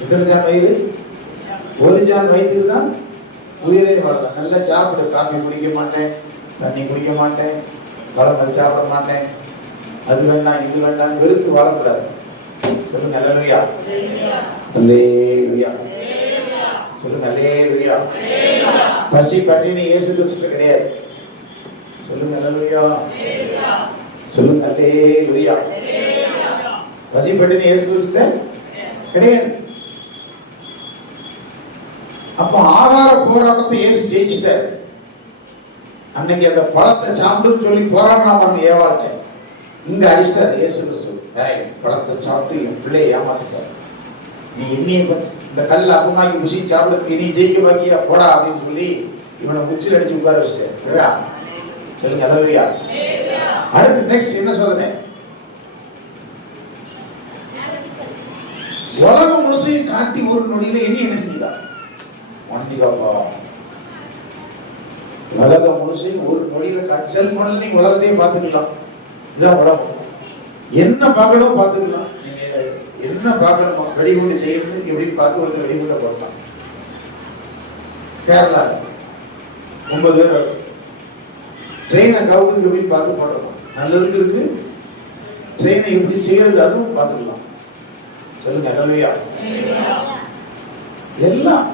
எத்தனை ஜான் வயிறு? ஒரு ஜான் வயிற்றுக்கு தான் உயிரே வாழ்ந்தான். நல்லா சாப்பிடு. காஃபி குடிக்க மாட்டேன், தண்ணி குடிக்க மாட்டேன், பழங்கள் சாப்பிட மாட்டேன், அது வேண்டாம் இது வேண்டாம் வெறுத்து வாழக்கூடாது. சொல்லுங்க அல்லேலூயா. அல்லேலூயா. சொல்லுங்க அல்லேலூயா. பசி பட்டினி இயேசு கிறிஸ்துல கிடையாது. சொல்லுங்க அல்லேலூயா. சொல்லுங்க அல்லேலூயா. பசி பட்டினி இயேசு கிறிஸ்துல கிடையாது. அப்ப ஆகார போராட்டத்தை இயேசு ஜெயிச்சிட்டாரு. அன்னைக்கு அந்த பழத்தை சாப்பிடுன்னு சொல்லி போராடினா பாருங்க ஏவாட்ட, இங்க அடிச்சாரு இயேசு கிறிஸ்து. பழத்தை சாப்பிட்டு என் பிள்ளையை ஏமாத்திட்டாரு. நீ என்னைய பத்தி இந்த கல்ல அப்பமாக்கி புசி சாப்பிட நீ ஜெயிக்க பாக்கியா போடா அப்படின்னு சொல்லி இவனை முச்சில் அடிச்சு உட்கார வச்சிட்டாரு. சொல்லுங்க அல்லேலூயா. அடுத்து நெக்ஸ்ட் என்ன சோதனை? உலகம் முழுசையும் காட்டி ஒரு நொடியில என்ன நினைச்சீங்களா? மன்னிக்காப்பா, உலகம் முழுசையும் ஒரு நொடியில காட்டி செல்போனில் நீங்க உலகத்தையும் பார்த்துக்கலாம். இதுதான் உலகம். என்ன பார்க்கணும் பார்த்துக்கலாம். நீங்க என்ன பார்க்கணுமா வெடிகுண்டு செய்யணும் எப்படின்னு பார்த்து ஒருத்தர் வெடிகுண்டை போடலாம். கேரளா 9 பேர் ட்ரெயினை கவுக்குது எப்படின்னு பார்த்து போடலாம். நல்லதுக்கு இருக்கு. ட்ரெயினை எப்படி செய்யறது அதுவும் பார்த்துக்கலாம். சொல்லுங்க அல்லேலூயா. எல்லாம்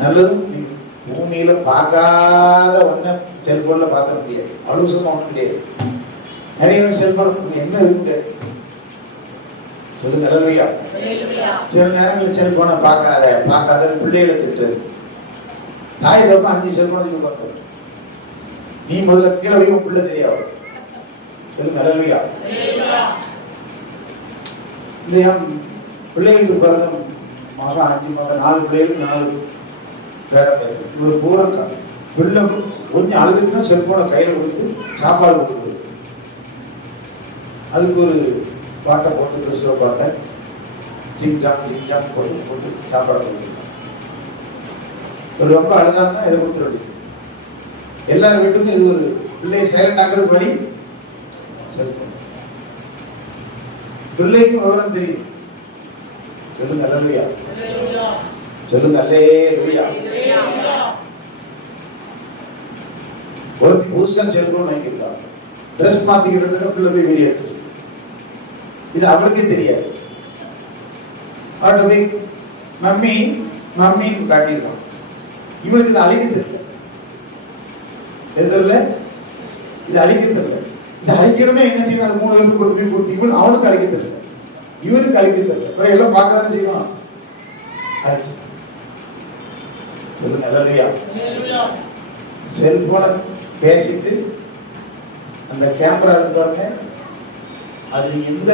நல்லதும் நீங்க பூமியில பார்க்காத ஒண்ணு செல்போன்ல பார்க்க முடியாது. அலுவசமா ஒண்ணும் முடியாது. நிறைய செல்போன் என்ன இருக்கு? சொல்லுங்க அல்லேலூயா. சில நேரங்களில் செல்போனை பார்க்காத பிள்ளைகளை திட்டு. தாய் தப்பா 5 செல்போனை பார்க்க நீ முதல்ல கீழே போய் பிள்ளை தெரியாது. சொல்லுங்க அல்லேலூயா. இந்த பிள்ளைகளுக்கு பாருங்க, மகன் 5 மகன் 4 பிள்ளைகளுக்கு 4 பேர பேர் இவ்வளவு பூரா பிள்ளை கொஞ்சம் அழுதுன்னா செல்போனை கையில கொடுத்து சாப்பாடு கொடுக்குது. அதுக்கு ஒரு பாட்டை போட்டு கிறிஸ்துவ பாட்டை ஜிம் ஜாம் போட்டு சாப்பாடு கொடுத்துருக்காங்க. ஒரு ரொம்ப அழுதான்னா இதை கொடுத்துட வேண்டியது. எல்லாரும் வீட்டுக்கும் இது ஒரு பிள்ளையை சைலண்ட் ஆக்குறது வழி செல்போன். பிள்ளைக்கும் விவரம் தெரியும். சொல்லுங்க அல்லேலூயா. சொல்லுங்க அல்லேலூயா. ஒருத்தி புதுசா செல்போன் வாங்கியிருக்காங்க. ட்ரெஸ் மாத்திக்கிட்டு இருக்க பிள்ளை போய் வெளியே எடுத்து இது அவளுக்கே தெரியாது. போய் மம்மி மம்மின்னு காட்டியிருக்கான். இவளுக்கு இது அழிக்க தெரியல. எதிரில் இது அழிக்க தெரியல. இது அழிக்கணுமே என்ன செய்யணும்? 3 பேருக்கு கொண்டு போய் கொடுத்தீங்க. அவனுக்கு அழிக்க தெரியல, இவருக்கு அழிக்க தெரியல. அப்புறம் எல்லாம் பார்க்கதானே செய்வான். அழிச்சு சொல்லுங்க அல்லேலூயா. செல்போனை பேசிட்டு அந்த கேமரா இருப்பாங்க, அது எந்த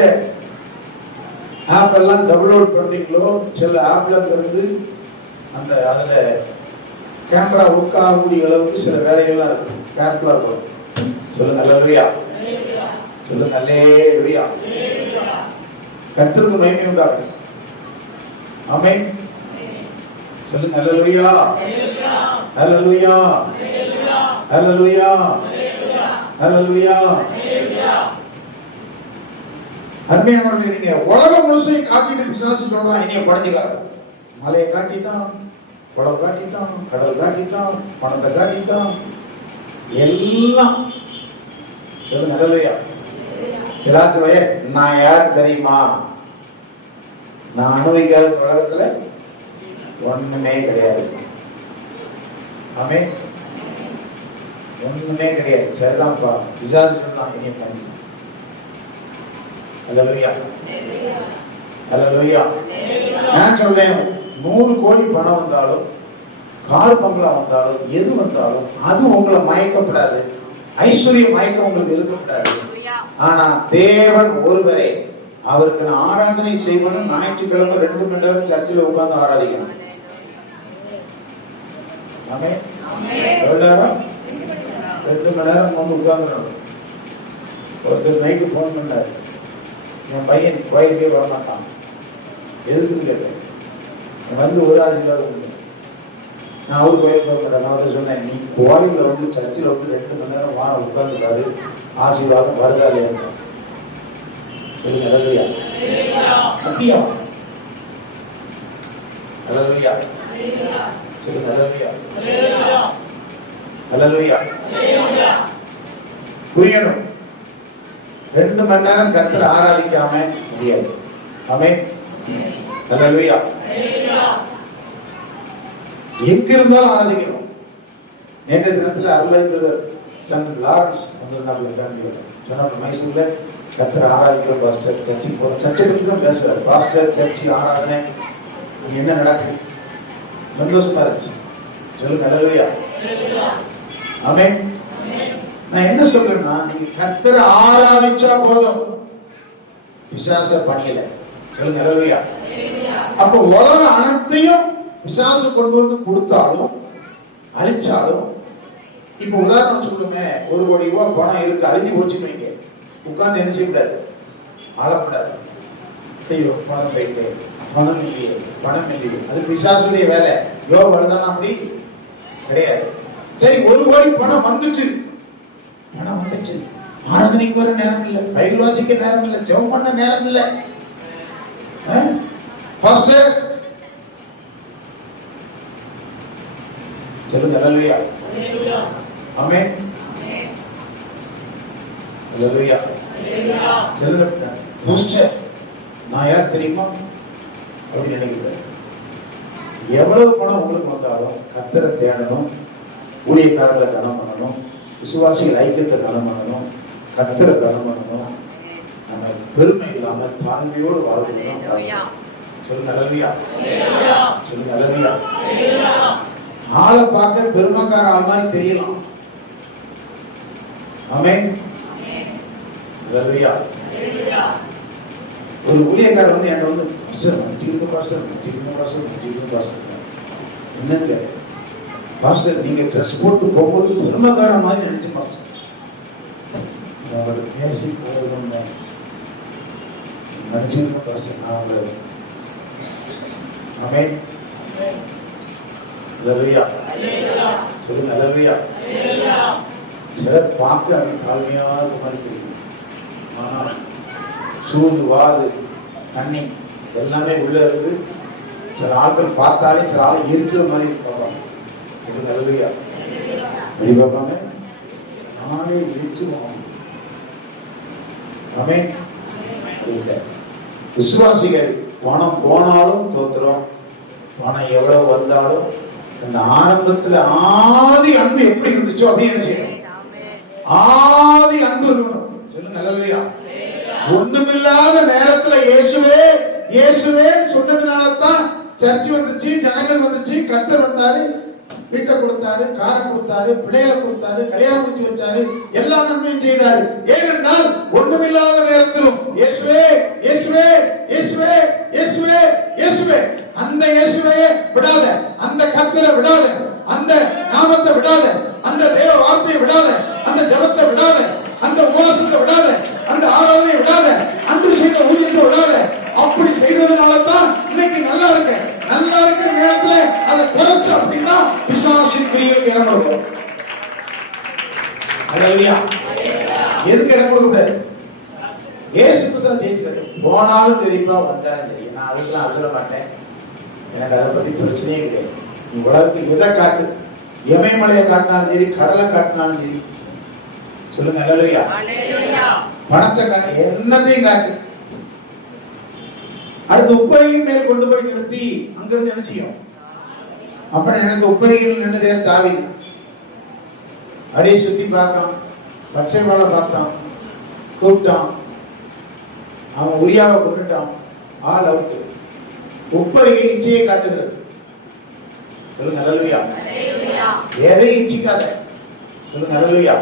ஆப் எல்லாம் டவுன்லோட் பண்றீங்களோ சில ஆப்ல இருந்து அந்த அதுல கேமரா ஒர்க் ஆகக்கூடிய அளவுக்கு சில வேலைகள்லாம் இருக்கு. கேர்ஃபுல்லா இருக்கும். சொல்லுங்க அல்லேலூயா. சொல்லுங்க அல்லேலூயா. கர்த்தருக்கு மகிமை உண்டாகும். ஆமென். சொல்லுங்க அல்லேலூயா. அல்லேலூயா. அல்லேலூயா. அல்லேலூயா. அருமையானவர்களே, நீங்க உலகம் முழுசையும் காட்டிட்டு பிசாசு சொல்றான் இனிய படைஞ்சுக்காரு. மலையை காட்டிட்டான், குடம் காட்டிட்டான், கடல் காட்டிட்டான், பணத்தை காட்டிட்டான், எல்லாம். சொல்லுங்க அல்லேலூயா. சிலாச்சுவைய நான் யார் தெரியுமா? நான் அனுபவிக்காத உலகத்துல ஒண்ணுமே கிடையாது. ஆமென். ஒண்ணுமே கிடையாது. சரிதான்ப்பா. பிசாசு சொன்னான் இனிய படைஞ்சுக்காரு. அல்லேலூயா. அல்லேலூயா. நான் சொல்றேன், 100 கோடி பணம் வந்தாலும், கார் பங்களா வந்தாலும், எது வந்தாலும் அது உங்களை மயக்கப்படாது. ஐஸ்வர்ய மயக்கம் உங்களுக்கு இருக்கக்கூடாது. ஆனா தேவன் ஒருவரே. அவருக்கு நான் ஆராதனை செய்வனும். ஞாயிற்றுக்கிழமை 2 மணி நேரம் சர்ச்சில் உட்கார்ந்து ஆராதிக்கணும். ஆமென். 2 மணி நேரம் வந்து உட்கார்ந்து. ஒருத்தர் நைட்டு போன் பண்ணாரு, என் பையன் கோயிலுக்கே வரமாட்டான். எதுக்குன்னு கேட்டேன். வந்து ஒரு ஆசீர்வாதம். நான் அவரு கோயிலுக்கு போக மாட்டேன். நான் வந்து சொன்னேன், நீ கோயிலில் வந்து சர்ச்சில் வந்து 2 மணி நேரம் வாரம் உட்கார்ந்துட்டாரு, ஆசீர்வாதம் வருதா இல்லையா? சொல்லுங்க அல்லேலூயா. அப்படியா? அல்லேலூயா. சொல்லுங்க அல்லேலூயா. அல்லேலூயா. புரியணும். 2 மணி நேரம் கர்த்தரை ஆராதிக்காம முடியாது. ஆமென். ஹல்லேலூயா. எங்க இருந்தாலும் ஆராதிக்கணும். நேற்று தினத்துல அருளை பிரதர் சன் லாரன்ஸ் வந்திருந்தாங்க. சொன்ன மைசூர்ல கர்த்தரை ஆராதிக்கிற பாஸ்டர், சர்ச்சுக்கு போற சர்ச்சை பத்தி தான் பேசுறாரு. பாஸ்டர், சர்ச்சு, ஆராதனை என்ன நடக்குது, சந்தோஷமா இருந்துச்சு. சொல்லுங்க ஹல்லேலூயா. ஆமென். நான் என்ன சொல்றேன்னா, நீங்க கர்த்தரை ஆராதிச்சா போதும், பிசாச பணியல. சொல்லுங்க ஹல்லேலூயா. அப்ப உலக அனைத்தையும் பிசாசு கொண்டு வந்து கொடுத்தாலும் அழிச்சாலும், இப்ப உதாரணம் சொல்லுங்க, 1 கோடி ரூபாய் பணம் இருக்கு, அழிஞ்சு போச்சுன்னு வைங்க, உட்கார்ந்து என்ன செய்யக்கூடாது, ஆளக்கூடாது. ஐயோ பணம் போயிட்டு, பணம் இல்லையே, பணம் இல்லையே, அது பிசாசுடைய வேலை. வருதானா? அப்படி கிடையாது. சரி, 1 கோடி பணம் வந்துச்சு, பணம் வந்துச்சு, ஆராதனைக்கு வர நேரம் இல்லை, பைபிள் வாசிக்க நேரம் இல்லை, ஜெபம் பண்ண நேரம் இல்லை. பாஸ்டர் சொல்லுங்க ஹல்லேலூயா. ஆமென். ஹல்லேலூயா. சொல்லுங்க பாஸ்டர், நான் யார் தெரியுமா அப்படின்னு நினைக்கிறேன். எவ்வளவு பணம் உங்களுக்கு வந்தாலும் கர்த்தரை தேடணும், ஊழியக்காரர்களை கனம் பண்ணணும், விசுவாசிகள் ஐக்கியத்தை கனம் பண்ணணும், கர்த்தரை கனம் பண்ணணும். நம்ம பெருமை இல்லாம தாழ்மையோடு வாழ்க்கணும். சொல்லுங்க ஹல்லேலூயா. சொல்லுங்க ஹல்லேலூயா. ஆளை பார்க்க பெருமைக்கார ஆள் மாதிரி தெரியலாம். ஆமென். ஹல்லேலூயா. ஒரு ஊழியக்காரர் வந்து என்கிட்ட வந்து, பாஸ்டர் மன்னிச்சுக்கிடுங்க பாஸ்டர், மன்னிச்சுக்கிடுங்க பாஸ்டர், மன்னிச்சுக்கிடுங்க பாஸ்டர். என்னங்க பாஸ்டர், நீங்க ட்ரெஸ் போட்டு போகும்போது பெருமைக்கார மாதிரி நினைச்சு பாஸ்டர், அவங்கள்ட்ட பேசி போகணும்னு நினைச்சுக்கிடுங்க பாஸ்டர், நான் உங்களை. ஆமென். ஹல்லேலூயா. சொல்லுங்க ஹல்லேலூயா. சிலர் பார்க்க அப்படி தாழ்மையாக மாதிரி தெரியும், ஆனால் சூது, வாது, கண்ணி எல்லாமே உள்ள இருந்து சில ஆட்கள் பார்த்தாலே சில ஆளை எரிச்சல் மாதிரி பார்ப்பாங்க. சொல்லுங்க ஹல்லேலூயா. அப்படி பார்ப்பாங்க, நானே எரிச்சிருவோம். ஆமென். இல்லை, விசுவாசிகள் பணம் போனாலும் தோத்துறோம், பணம் எவ்வளவு வந்தாலும் அந்த ஆரம்பத்துல ஆதி அன்பு எப்படி இருந்துச்சோ அப்படியே என்ன செய்யணும், ஆதி அன்பு இருக்கணும். சொல்லுங்க ஹல்லேலூயா. ஒண்ணுமில்லாத நேரத்துல இயேசுவே இயேசுவே சொன்னதுனாலதான் சர்ச் வந்துச்சு, ஜனங்கள் வந்துச்சு, கர்த்தர் வந்தாரு, வீட்டை கொடுத்தாரு, காரை கொடுத்தாரு, பிள்ளைகளை கொடுத்தாரு, கல்யாணம் முடிச்சு வச்சாரு, எல்லா நன்மையும் செய்தாரு. ஏனென்றால் ஒண்ணுமில்லாத நேரத்திலும் இயேசுவே இயேசுவே இயேசுவே இயேசுவே இயேசுவே, அந்த இயேசுவே விடாத, அந்த கர்த்தரை விடாத, அந்த நாமத்தை விடாத, அந்த தேவ வார்த்தையை விடாத, அந்த ஜெபத்தை விடாத, அந்த உபவாசத்தை விடாத, அந்த ஆராதனையை விடாத, அன்று செய்த ஊழியத்தை விடாத. அப்படி செய்ததுனால தான் இன்னைக்கு நல்லா இருக்க. நல்லா இருக்கிற நேரத்துல அதை குறைச்சு அப்படின்னா பிசாசின் கிரியைக்கு இடம் கொடுக்கும். ஹல்லேலூயா. எதுக்கு இடம் கொடுக்க கூடாது? ஏசு கிறிஸ்து ஜெயிச்சாரு. போனாலும் தெரியுமா, வந்தாலும் தெரியும், நான் அதுக்கெல்லாம் அசர மாட்டேன், எனக்கு அதை பத்தி பிரச்சனையே கிடையாது. நீ உலகத்துக்கு எதை காட்டு, இமயமலையை காட்டினாலும் சரி, கடலை காட்டினாலும் சரி. சொல்லுங்க ஹல்லேலூயா. பணத்தை காட்டு, என்னத்தையும் காட்டு. அடுத்து உப்பரியின் மேல் கொண்டு போய் நிறுத்தி அங்கிருந்து என்ன செய்யும்? அப்புறம் எனக்கு உப்பரியில் நின்றுதே தாவீது அப்படியே சுத்தி பார்த்தான், பச்சை வாழை பார்த்தான், கூப்பிட்டான், அவன் உரியாவை கொண்டுட்டான், ஆள் அவுட்டு. உப்பரிகை இச்சையை காட்டுகிறது. சொல்லுங்க ஹல்லேலூயா. எதையும் இச்சிக்காத. சொல்லுங்க ஹல்லேலூயா.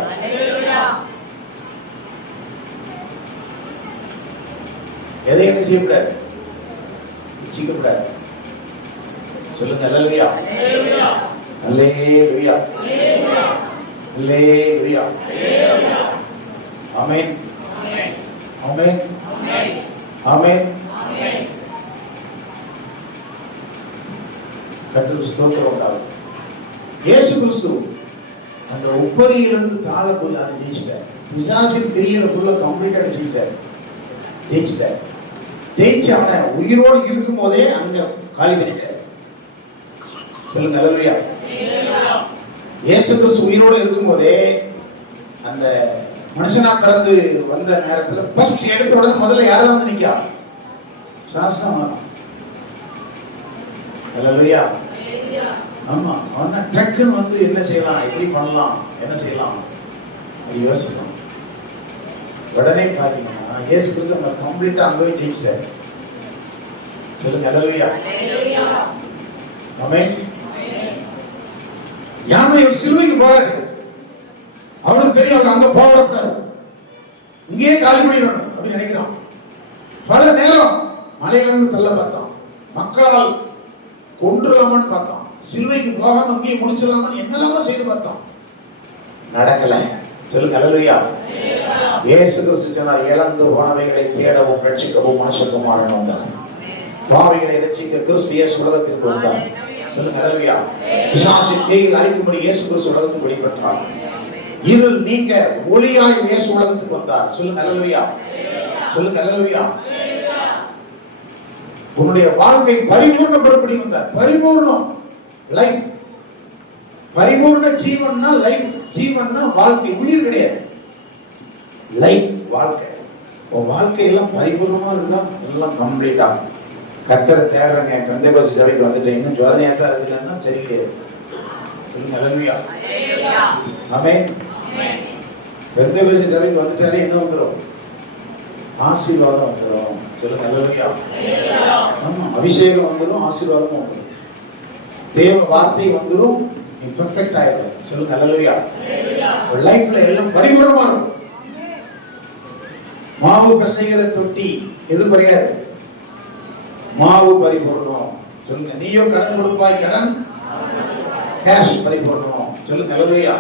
எதை என்ன செய்யக்கூடாது? இச்சிக்கக்கூடாது. சொல்லுங்க ஹல்லேலூயா. ஹல்லேலூயா. ஹல்லேலூயா. ஆமென். ஆமென். ஆமென். கர்த்தருக்கு ஸ்தோத்திரம் உண்டாகும். இயேசு கிறிஸ்து அந்த உப்பரியிலிருந்து தாழ போய் அதை ஜெயிச்சிட்டார். பிசாசின் கிரியைக்குள்ள கம்ப்ளீட்டா ஜெயிச்சிட்டார். ஜெயிச்சிட்டார். ஜெயிச்சு அவனை உயிரோடு இருக்கும் போதே அங்க காலி பண்ணிட்டார். சொல்லுங்க ஹல்லேலூயா. இயேசு கிறிஸ்து உயிரோடு இருக்கும் போதே அந்த மனுஷனா பிறந்து வந்த நேரத்துல ஃபர்ஸ்ட் எடுத்த உடனே முதல்ல யார வந்து நிக்கா? சாஸ்தான். அல்லேலூயா. ஆமா, அவன் தான் டக்குன்னு வந்து என்ன செய்யலாம், எப்படி பண்ணலாம், என்ன செய்யலாம் அப்படி யோசிக்கணும். உடனே பாத்தீங்கன்னா இயேசு கிறிஸ்து கம்ப்ளீட்டா அங்கவே ஜெயிச்சிட்டாரு. சொல்லுங்க அல்லேலூயா. ஆமென். யானை ஒரு சிலுவைக்கு போறாரு. அவனுக்கு தெரியும் அவர் அங்க போகக்கூடாது, இங்கேயே கால் பண்ணிடணும் அப்படின்னு நினைக்கிறான். பல நேரம் மலையிலிருந்து தள்ள பார்த்தான், மக்களால் கொன்றுலாமான்னு பார்த்தான், சிலுவைக்கு போகாம அங்கேயே முடிச்சிடலாமான்னு என்னெல்லாமோ செய்து பார்த்தான். நடக்கல. சொல்லுங்க அல்லேலூயா. இயேசு கிறிஸ்து சொன்னார், இழந்து போனவைகளை தேடவும் ரட்சிக்கவும் மனுஷகுமாரன் வந்தார். பாவிகளை ரட்சிக்க கிறிஸ்து இயேசு உலகத்திற்கு வந்தார். சொல்லுங்க அல்லேலூயா. பிசாசின் தேயில் அழிக்கும்படி இயேசு கிறிஸ்து உலகத்துக்கு வெளிப்பட்டார். இருள் நீங்க ஒளியாய் இயேசு உலகத்துக்கு வந்தார். சொல்லுங்க அல்லேலூயா. சொல்லுங்க அல்லேலூயா. உன்னுடைய வாழ்க்கை பரிபூர்ணப்படும்படி வந்தார். பரிபூர்ணம் லைஃப், பரிபூர்ண ஜீவன்னா லைஃப். ஜீவன்னா வாழ்க்கை, உயிர் கிடையாது. லைஃப் வாழ்க்கை. உன் வாழ்க்கை எல்லாம் பரிபூர்ணமா இருந்தா எல்லாம் கம்ப்ளீட்டா. கர்த்தரை தேடுறேங்க, பெந்தேகோஸ்தே சபைக்கு வந்துட்டேன், இன்னும் ஜோதனையா தான் இருக்குன்னா சரி கிடையாது. சொல்லுங்க அல்லேலூயா. ஆமென். பெந்தேகோஸ்தே சபைக்கு வந்துட்டாலே என்ன வந்துடும்? ஆசீர்வாதம் வந்துடும். சொல்லுங்க அல்லேலூயா. ஆமா, அபிஷேகம் வந்துடும், ஆசீர்வாதம் வந்துடும், தேவ வார்த்தை வந்துடும், நீ பெர்ஃபெக்ட் ஆயிடும். சொல்லுங்க அல்லேலூயா. லைஃப்ல எல்லாம் பரிபூர்ணமா இருக்கும். மாவு பிசைகிற தொட்டி எது குறையாது? மாவு பரிபூர்ணம். சொல்லுங்க. நீயோ கடன் கொடுப்பாய், கடன் கேஷ் பரிபூர்ணம். சொல்லுங்க அல்லேலூயா.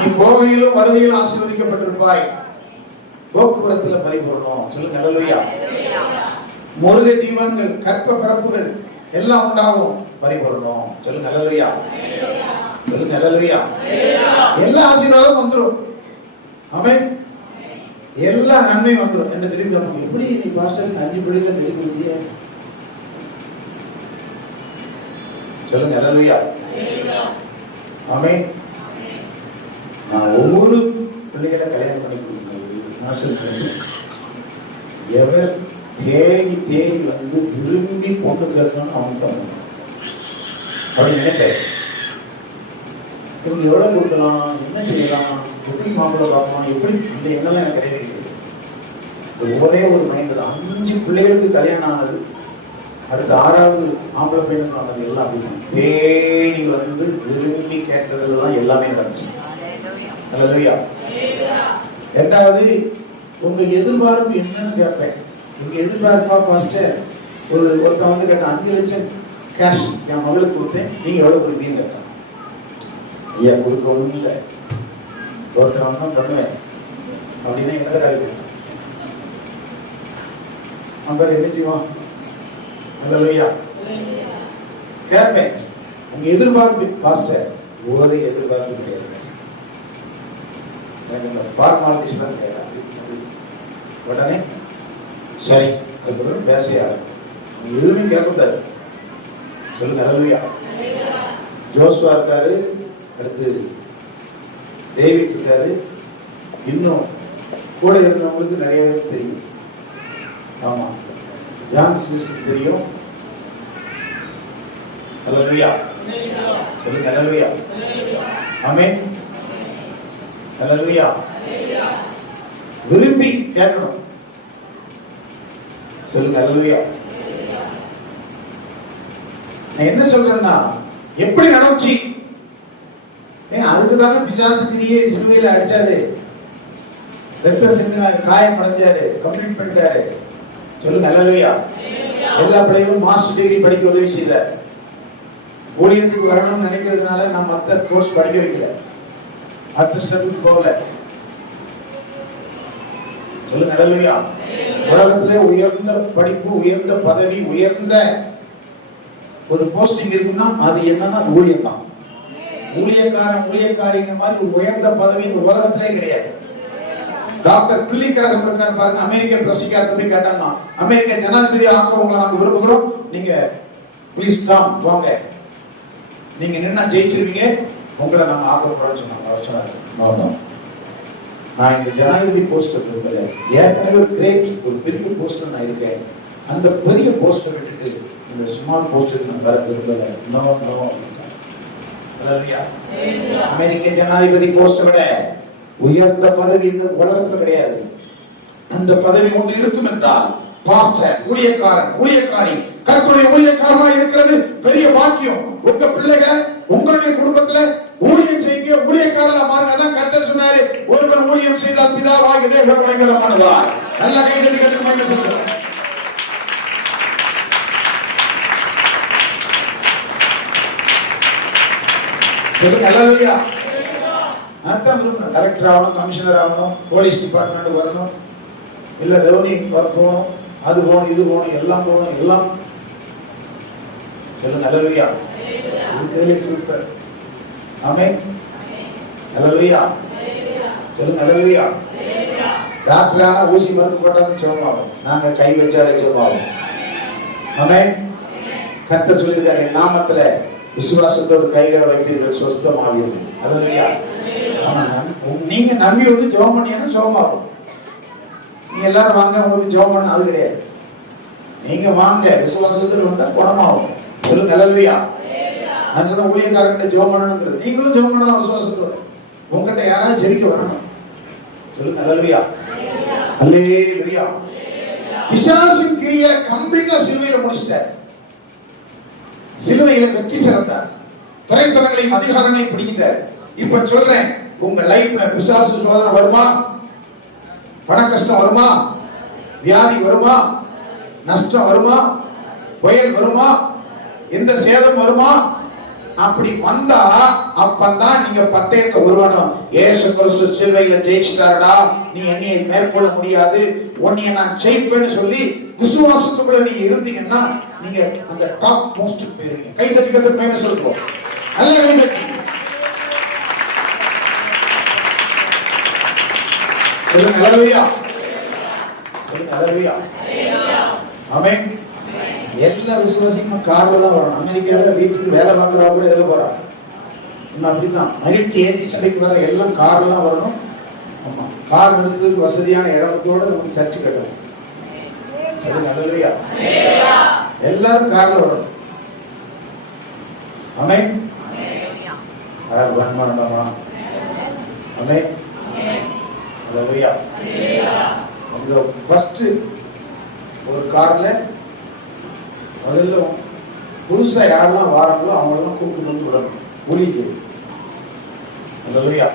நீ போகையிலும் வருகையிலும் ஆசீர்வதிக்கப்பட்டிருப்பாய், போக்குவரத்துல பரிபூர்ணம். சொல்லுங்க அல்லேலூயா. முருகை தீவன்கள், கற்ப பிறப்புகள் எல்லாம் உண்டாகும், பரிபூர்ணம். சொல்லுங்க அல்லேலூயா. சொல்லுங்க அல்லேலூயா. எல்லா ஆசீர்வாதமும் வந்துரும். ஆமென். எல்லா நன்மையும் வந்துரும். என்ன திரும்பி கேட்பாங்க, எப்படி நீ பாஸ்டருக்கு 5 பிள்ளைகளை சொல்லி கொடுத்திய? சொல்லுங்க அல்லேலூயா. ஆமென். நான் ஒவ்வொரு பிள்ளைகளை கல்யாணம் பண்ணி கொடுக்கிறது எவர் தேடி தேடி வந்து விரும்பி பொண்ணு கேட்கணும் அவங்க தான் அப்படி நினைப்பேன். இவங்க எவ்வளவு கொடுக்கலாம், என்ன செய்யலாம், எப்படி மாப்பிள்ளை பார்க்கலாம், எப்படி இந்த எண்ணெல்லாம் எனக்கு கிடையாது. ஒரே ஒரு மைண்ட் தான். 5 பிள்ளைகளுக்கு கல்யாணம் ஆனது, அடுத்து 6வது ஆம்பளை பையனுக்கு ஆனது, எல்லாம் அப்படி தேடி வந்து விரும்பி கேட்கறதுதான் எல்லாமே நடந்துச்சு. அல்லேலூயா. 2வது உங்க எதிர்பார்ப்பு என்னன்னு கேட்பேன். எங்க எதிர்பார்ப்பா பாஸ்டர், ஒருத்தன் வந்து கேட்டான் 5 லட்சம் கேஷ் என் மகளுக்கு கொடுத்தேன், நீங்க எவ்வளவு கொடுப்பீங்கன்னு கேட்டான். ஐயா கொடுக்க ஒண்ணும் இல்லை, ஒருத்தன் தான் பண்ணுவேன் அப்படின்னா எங்கிட்ட காய் கொடுத்தான். அவன் என்ன செய்வான்? அல்லேலூயா. கேட்பேன் உங்க எதிர்பார்ப்பு பாஸ்டர், ஒரு எதிர்பார்ப்பு கிடையாது, ஃபார்மாலிட்டிஸ் தான் கிடையாது. உடனே சரி, அதுக்கு பேசையா எதுவுமே கேட்கக்கூடாது. சொல்லுங்க அல்லேலூயா. ஜோசுவா இருக்காரு, அடுத்து டேவிட் இருக்காரு, இன்னும் கூட இருந்தவங்களுக்கு நிறைய பேருக்கு தெரியும். ஆமா, ஜான்சிஸ் தெரியும். அல்லேலூயா. சொல்லுங்க அல்லேலூயா. ஆமென். அல்லேலூயா. விரும்பி கேட்கணும். சொல்லுங்க அல்லேலூயா. நான் என்ன சொல்றேன்னா, எப்படி நடந்துச்சு? அதுக்குதாங்க பிசாசு கிரியே சிலுவையில அடிச்சாரு, ரத்த சிந்தினாரு, காயம் அடைஞ்சாரு, கம்ப்ளீட் பண்ணிட்டாரு. சொல்லுங்க அல்லேலூயா. எல்லா பிள்ளைகளும் மாஸ்டர் டிகிரி படிக்க உதவி செய்தார். ஊழியத்துக்கு வரணும்னு நினைக்கிறதுனால நான் மற்ற கோர்ஸ் படிக்க வைக்கல, அடுத்த ஸ்டெப்புக்கு போகல. சொல்லுங்க அல்லேலூயா. உலகத்திலே உயர்ந்த படிப்பு, உயர்ந்த பதவி, உயர்ந்த ஒரு போஸ்டிங் இருக்குன்னா அது என்னன்னா ஊழியம் தான். ஊழியக்காரிங்க மாதிரி ஒரு உயர்ந்த பதவி இந்த உலகத்திலே கிடையாது. டாக்டர் பிள்ளைக்காரர் இருக்காரு பாருங்க, அமெரிக்க பிரசிக்காரர் போய் கேட்டாங்க, அமெரிக்க ஜனாதிபதி ஆக்க உங்களை நாங்க விரும்புகிறோம், நீங்க ப்ளீஸ் கம் வாங்க, நீங்க நின்னா ஜெயிச்சிருவீங்க, உங்களை நாங்க ஆக்க போறோம்னு சொன்னாங்க. நான் இந்த ஜனாதிபதி போஸ்டர் விரும்பல, ஏற்கனவே கிரேட் ஒரு பெரிய போஸ்டர் நான் இருக்கேன், அந்த பெரிய போஸ்டர் விட்டுட்டு இந்த ஸ்மால் போஸ்டர் நான் வர விரும்பல. No no. அமெரிக்க ஜனாதிபதி போஸ்டை விட உயர்ந்த பதவி இந்த உலகத்துல கிடையாது. அந்த பதவி ஒன்று இருக்கும் என்றால் பாஸ்டர், ஊழியக்காரன், ஊழியக்காரி, கர்த்தருடைய ஊழியக்காரனா இருக்கிறது பெரிய பாக்கியம். உங்க பிள்ளைகளை உங்களுடைய குடும்பத்துல ஊழியம் செய்ய ஊழியக்காரனா மாறுங்க. அதான் கர்த்தர் சொன்னாரு, ஒருவர் ஊழியம் செய்தால் பிதாவாகிய தேவன் பயங்கரமானவர். நல்ல கைதடி கத்து மகிமை செலுத்துங்க. அல்லேலூயா. அதான் விரும்புறேன். கலெக்டர் ஆகணும், கமிஷனர் ஆகணும், போலீஸ் டிபார்ட்மெண்ட் வரணும், இல்ல ரெவன்யூ போகணும், அது போகணும், இது போகணும், எல்லாம் போகணும், எல்லாம் சொல்லுங்க. அல்லேலூயா. இதுல சூப்பர். ஆமென். அல்லேலூயா. சொல்லுங்க. அல்லேலூயா. டாக்டர் ஆனா ஊசி மருந்து போட்டாலும் சுகமாகும், நாங்க கை வச்சாலே சுகமாகும். ஆமென். கர்த்தர் சொல்லியிருக்காரு, நாமத்துல விசுவாசத்தோடு கைகளை வைப்பீர்கள் சொஸ்தமாவீர்கள். அல்லேலூயா. நீங்க நம்பி வந்து ஜெபம் பண்ணீங்கன்னா சுகமாகும். நீங்க எல்லாரும் வாங்க உங்களுக்கு ஜெபம் பண்ண அது கிடையாது. நீங்க வாங்க விசுவாசத்தில் வந்தா குணமாகும். சொல்லுங்க. அல்லேலூயா. அதனால ஊழியக்காரர்கிட்ட ஜெபம் பண்ணணுங்கிறது. நீங்களும் ஜெபம் பண்ணலாம் விசுவாசத்தோட. உங்ககிட்ட யாராவது ஜெபிக்க வரணும். சொல்லுங்க. அல்லேலூயா. அல்லேலூயா. பிசாசின் கிரியை கம்ப்ளீட்டா சிலுவையில முடிச்சிட்டார். சிலுவையில வெற்றி சிறந்தார். துரைத்தனங்களையும் அதிகாரங்களையும் பிடித்தார். இப்ப சொல்றேன், உங்க லைஃப்ல பிசாசு சோதனை வருமா? பண கஷ்டம் வருமா? வியாதி வருமா? நஷ்டம் வருமா? புயல் வருமா? எந்த சேதம் வருமா? அப்படி வந்தா அப்பதான் நீங்க பட்டயத்தை உருவணும். இயேசு கிறிஸ்து சிலுவையில ஜெயிச்சிட்டாருடா, நீ என்னைய மேற்கொள்ள முடியாது, உன்னைய நான் ஜெயிப்பேன்னு சொல்லி விசுவாசத்துக்குள்ள நீங்க இருந்தீங்கன்னா நீங்க அந்த டாப் மோஸ்ட் போயிருவீங்க. கை தட்டி கத்து மேல சொல்லுவோம். நல்ல கை தட்டி. சொல்லுங்க. அல்லேலூயா. சொல்லுங்க. அல்லேலூயா. ஆமென். எல்லா விசுவாசியும் கார்ல தான் வரணும். அமெரிக்கால வீட்டுக்கு வேலை பார்க்கறவங்க கூட எதில் போறாங்க. இன்னும் அப்படித்தான் மகிழ்ச்சி ஏற்றி சபைக்கு வர எல்லாம் கார்ல தான் வரணும். ஆமா, கார் நிறுத்துறதுக்கு வசதியான இடத்தோட நமக்கு சர்ச்சு கட்டணும். சொல்லுங்க. அல்லேலூயா. எல்லாரும் கார்ல வரணும். ஆமென். வன்மனமா. ஆமென். அல்லேலூயா. உங்க ஃபர்ஸ்ட் ஒரு கார்ல முதல்ல புதுசா யாரெல்லாம் வாராங்களோ அவங்களெல்லாம் கூப்பிட்டு வந்து விடணும் ஊழிக்கு. அல்லேலூயா.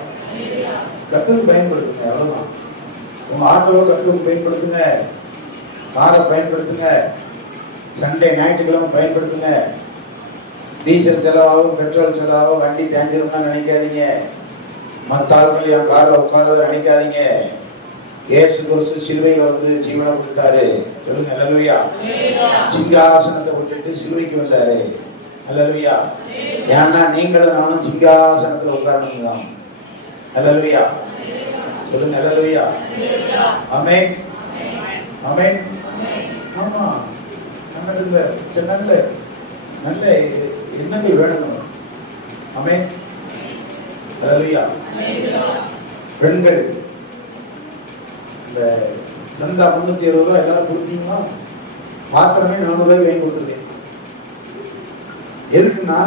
கர்த்தருக்கு பயன்படுத்துங்க. அவ்வளவுதான். உங்க ஆட்டோவை கர்த்தருக்கு பயன்படுத்துங்க, காரை பயன்படுத்துங்க, சண்டே ஞாயிற்றுக்கிழமை பயன்படுத்துங்க. டீசல் செலவாகும், பெட்ரோல் செலவாகும், வண்டி தேஞ்சிரும்னா நினைக்காதீங்க. மற்ற ஆட்கள் என் காரில் உட்கார்றத நினைக்காதீங்க. இயேசு கிறிஸ்து சிலுவையில வந்து ஜீவனை கொடுத்தாரு. சொல்லுங்க. அல்லேலூயா. சிங்காசனத்தை விட்டுட்டு சிலுவைக்கு வந்தாரு. அல்லேலூயா. ஏன்னா நீங்களும் நானும் சிங்காசனத்துல உட்கார்ந்து தான். அல்லேலூயா. சொல்லுங்க. அல்லேலூயா. ஆமென். ஆமென். ஆமா, நம்ம நல்ல நல்ல எண்ணங்கள் வேணும். ஆமென். அல்லேலூயா. பெண்கள் இந்த சந்தா 360 ரூபாய் எல்லாரும் கொடுத்தீங்கன்னா பாத்திரமே 400 ரூபாய் வாங்கி கொடுத்துருக்கேன். எதுக்குன்னா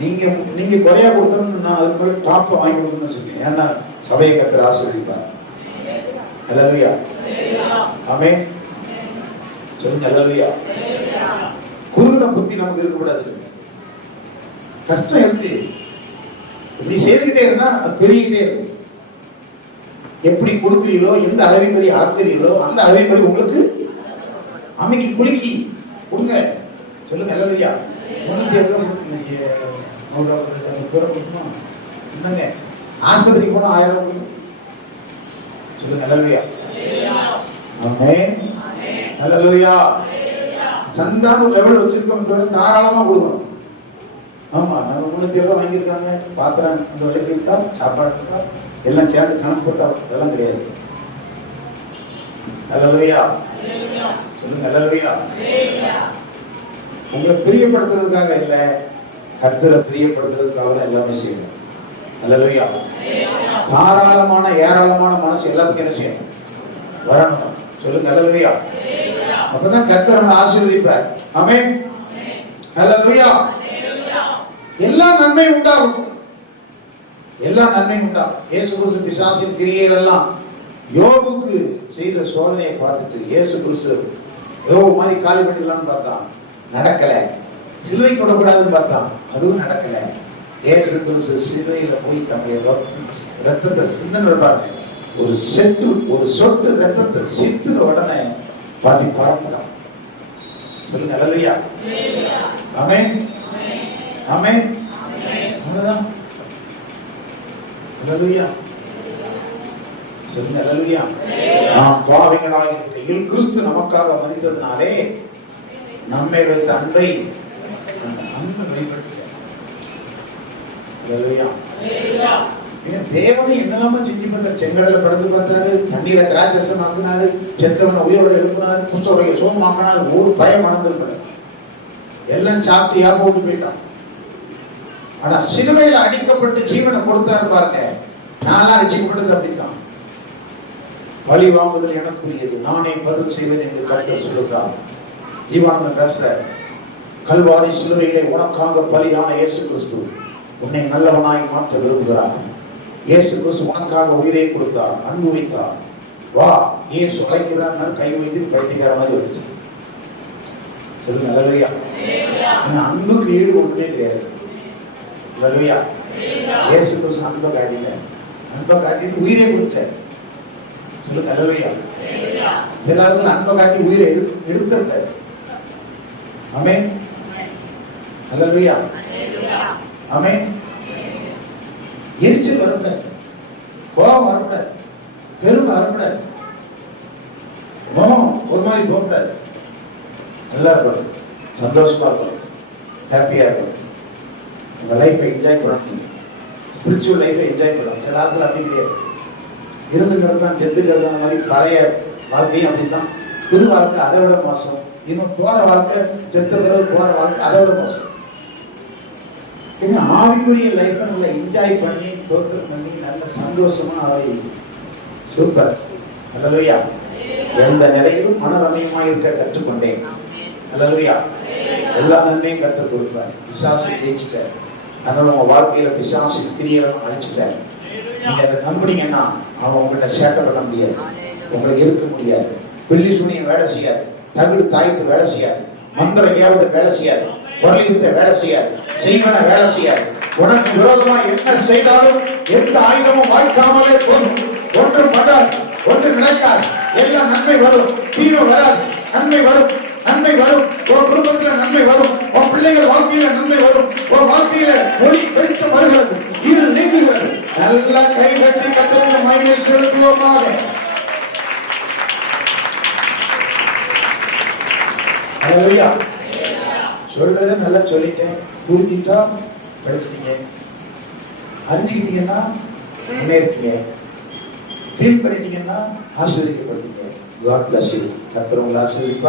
நீங்க குறையா கொடுத்தோம்னு நான் அதுக்கு மேல டாப்பை வாங்கி கொடுக்கணும்னு வச்சிருக்கேன். ஏன்னா சபையை கர்த்தர் ஆசீர்வதிப்பார். அல்லேலூயா. ஆமென். சொல்லுங்க. அல்லேலூயா. குறுகின புத்தி நமக்கு இருக்கக்கூடாது. கஷ்டம் இருக்கு, இப்படி செய்துகிட்டே இருந்தா பெருகிட்டே இருக்கும். எப்படி கொடுக்கிறீங்களோ, எந்த அளவின்படி ஆக்குறீங்களோ அந்த அளவின்படி உங்களுக்கு அமைக்கி குலுக்கி கொடுங்க. சொல்லுங்க. அல்லேலூயா. என்னங்க ஆஸ்பத்திரிக்கு போனா 1000 கொடுங்க. சொல்லுங்க. அல்லேலூயா. ஆமென். அல்லேலூயா. சந்தான லெவல் வச்சிருக்கோம், தாராளமா கொடுக்கணும். ஆமா, நம்ம 320 ரூபாய் வாங்கியிருக்காங்க, பாத்திரம் அந்த வரைக்கும் இருக்கா, சாப்பாடு இருக்கா, எல்லாம் சேர்ந்து கணக்கு போட்டா அதெல்லாம் கிடையாது. அல்லேலூயா. சொல்லுங்க. அல்லேலூயா. உங்களை பிரியப்படுத்துறதுக்காக இல்ல, கர்த்தரை பிரியப்படுத்துறதுக்காக தான் எல்லாமே செய்யணும். அல்லேலூயா. தாராளமான ஏராளமான மனசு எல்லாத்துக்கும் என்ன செய்யணும்? வரணும். சொல்லுங்க அல்லேலூயா. அப்பதான் கர்த்தர் நம்மை ஆசீர்வதிப்பார். ஆமென். அல்லேலூயா. எல்லா நன்மை உண்டாகும். எல்லா நன்மை உண்டாகும். இயேசு கிறிஸ்து பிசாசின் கிரியைகள் எல்லாம் யோபுக்கு செய்த சோதனையை பார்த்துட்டு இயேசு கிறிஸ்து யோபு மாதிரி காலி பண்ணிடலாம்னு பார்த்தான், நடக்கல. சிலுவை கொடக்கூடாதுன்னு பார்த்தான், அதுவும் நடக்கல. இயேசு கிறிஸ்து சிலுவையில போய் தம்முடைய ரத்தத்தை சிந்தனை இருப்பாங்க. ஒரு சொட்டு ரத்தத்தை சிந்துற உடனே பாதி பறந்துட்டான். சொல்லுங்க அல்லேலூயா. ஆமென். ஆமென். அவ்வளவுதான். அல்லேலூயா. சொல்லுங்க அல்லேலூயா. நாம் பாவிகளாக இருக்கையில் கிறிஸ்து நமக்காக மரித்ததினாலே நம்மை வைத்த அன்பை வெளிப்படுத்திட்டார். அல்லேலூயா. தேவனை என்னெல்லாம செஞ்சு பார்த்தாரு. செங்கடலை கடந்து பார்த்தாரு, தண்ணீரை திராட்சரசமாக்கினாரு, செத்தவனை உயிரோட எழுப்பினாரு, குஷ்டரோட சோகமாக்கினாரு. ஒரு பயம் மணந்திருப்பாரு. எல்லாம் சாப்பிட்டு யாக விட்டு போயிட்டான். ஆனா சிலுவையில் அடிக்கப்பட்டு ஜீவனை கொடுத்தாரு பாருங்க. நான்லாம் ரட்சிக்கப்பட்டது அப்படித்தான். பழி வாங்குதல் எனக்குரியது, நானே பதில் செய்வேன் என்று கர்த்தர் சொல்லுகிறார். ஜீவானந்தம் பேசுற கல்வாரி சிலுவையிலே உனக்காக பலியான இயேசு கிறிஸ்து உன்னை நல்லவனாய் மாற்ற விரும்புகிறார். இயேசு கிறிஸ்து உனக்காக உயிரை கொடுத்தார், அன்பு வைத்தார். வா இயேசு அழைக்கிறார். கை வைத்து பைத்தியக்கார மாதிரி வந்துச்சு. சொல்லுங்க அல்லேலூயா. அன்புக்கு ஈடு ஒன்றுமே கிடையாது. அல்லேலூயா. இயேசு கிறிஸ்து அன்பை காட்டில, அன்பை காட்டிட்டு உயிரை கொடுத்தார். சொல்லுங்க அல்லேலூயா. சில ஆளுங்க அன்பை காட்டி உயிரை எடுத்துட்டார். ஆமென். அல்லேலூயா. ஆமென். எரிச்சல் வரக்கூடாது, கோபம் வரக்கூடாது, பெருமை வரக்கூடாது, மனம் ஒரு மாதிரி போகக்கூடாது. நல்லா இருக்கணும், சந்தோஷமா இருக்கணும், ஹாப்பியா இருக்கணும். உங்க லைஃபை என்ஜாய் பண்ணணும். ஸ்பிரிச்சுவல் லைஃபை என்ஜாய் பண்ணணும். சில ஆட்கள் அப்படி கிடையாது. இருந்துங்கிறது தான் செத்துக்கிறது தான் மாதிரி. பழைய வாழ்க்கையும் அப்படித்தான். புது வாழ்க்கை அதை விட மோசம். இன்னும் போற வாழ்க்கை, செத்த பிறகு போற வாழ்க்கை அதை விட மோசம். ஆவிக்குரிய லைஃபை நல்லா என்ஜாய் பண்ணி தோற்றம் பண்ணி நல்ல சந்தோஷமா அவரை சூப்பர். அல்லேலூயா. எந்த நிலையிலும் மனரமயமா இருக்க கற்றுக்கொண்டேன். அல்லேலூயா. எல்லா நன்மையும் கற்றுக் கொடுப்பார். பிசாசை ஜெயிச்சுட்டார். அதனால உங்க வாழ்க்கையில பிசாசின் கிரியைகளும் அழிச்சுட்டார். நீங்க அதை நம்பினீங்கன்னா அவன் உங்ககிட்ட சேட்டை பண்ண முடியாது, உங்களை எதிர்க்க முடியாது. பில்லி சூனியம் வேலை செய்யாது, தகுடு தாய்த்து வேலை செய்யாது, மந்திர ஏவத்தை வேலை செய்யாது, வலியுறுத்த வேலை செய்யாது, செய்வன வேலை செய்யாது. உனக்கு விரோதமா என்ன செய்தாலும் எந்த ஆயுதமும் வாய்க்காமலே போதும். ஒன்று படாது, ஒன்று நடக்காது. எல்லாம் நன்மை வரும், தீமை வராது. நன்மை வரும், நன்மை வரும். உன் குடும்பத்துல நன்மை வரும், உன் பிள்ளைகள் வாழ்க்கையில நன்மை வரும், உன் வாழ்க்கையில ஒளி வெளிச்சம் வருகிறது, இது நீங்குகிறது. நல்லா கை கட்டி கட்டுங்க, மகிமை செலுத்துவோமாக. அல்லேலூயா. சொல்றத நல்லா சொல்லிட்டேன். புரிஞ்சுட்டா படிச்சிட்டீங்க, அறிஞ்சுக்கிட்டீங்கன்னா முன்னேறிட்டீங்க, ஃபீல் பண்ணிட்டீங்கன்னா ஆசீர்வதிக்கப்பட்டீங்க. God bless you. கர்த்தர் உங்களை ஆசீர்வதிப்பார்.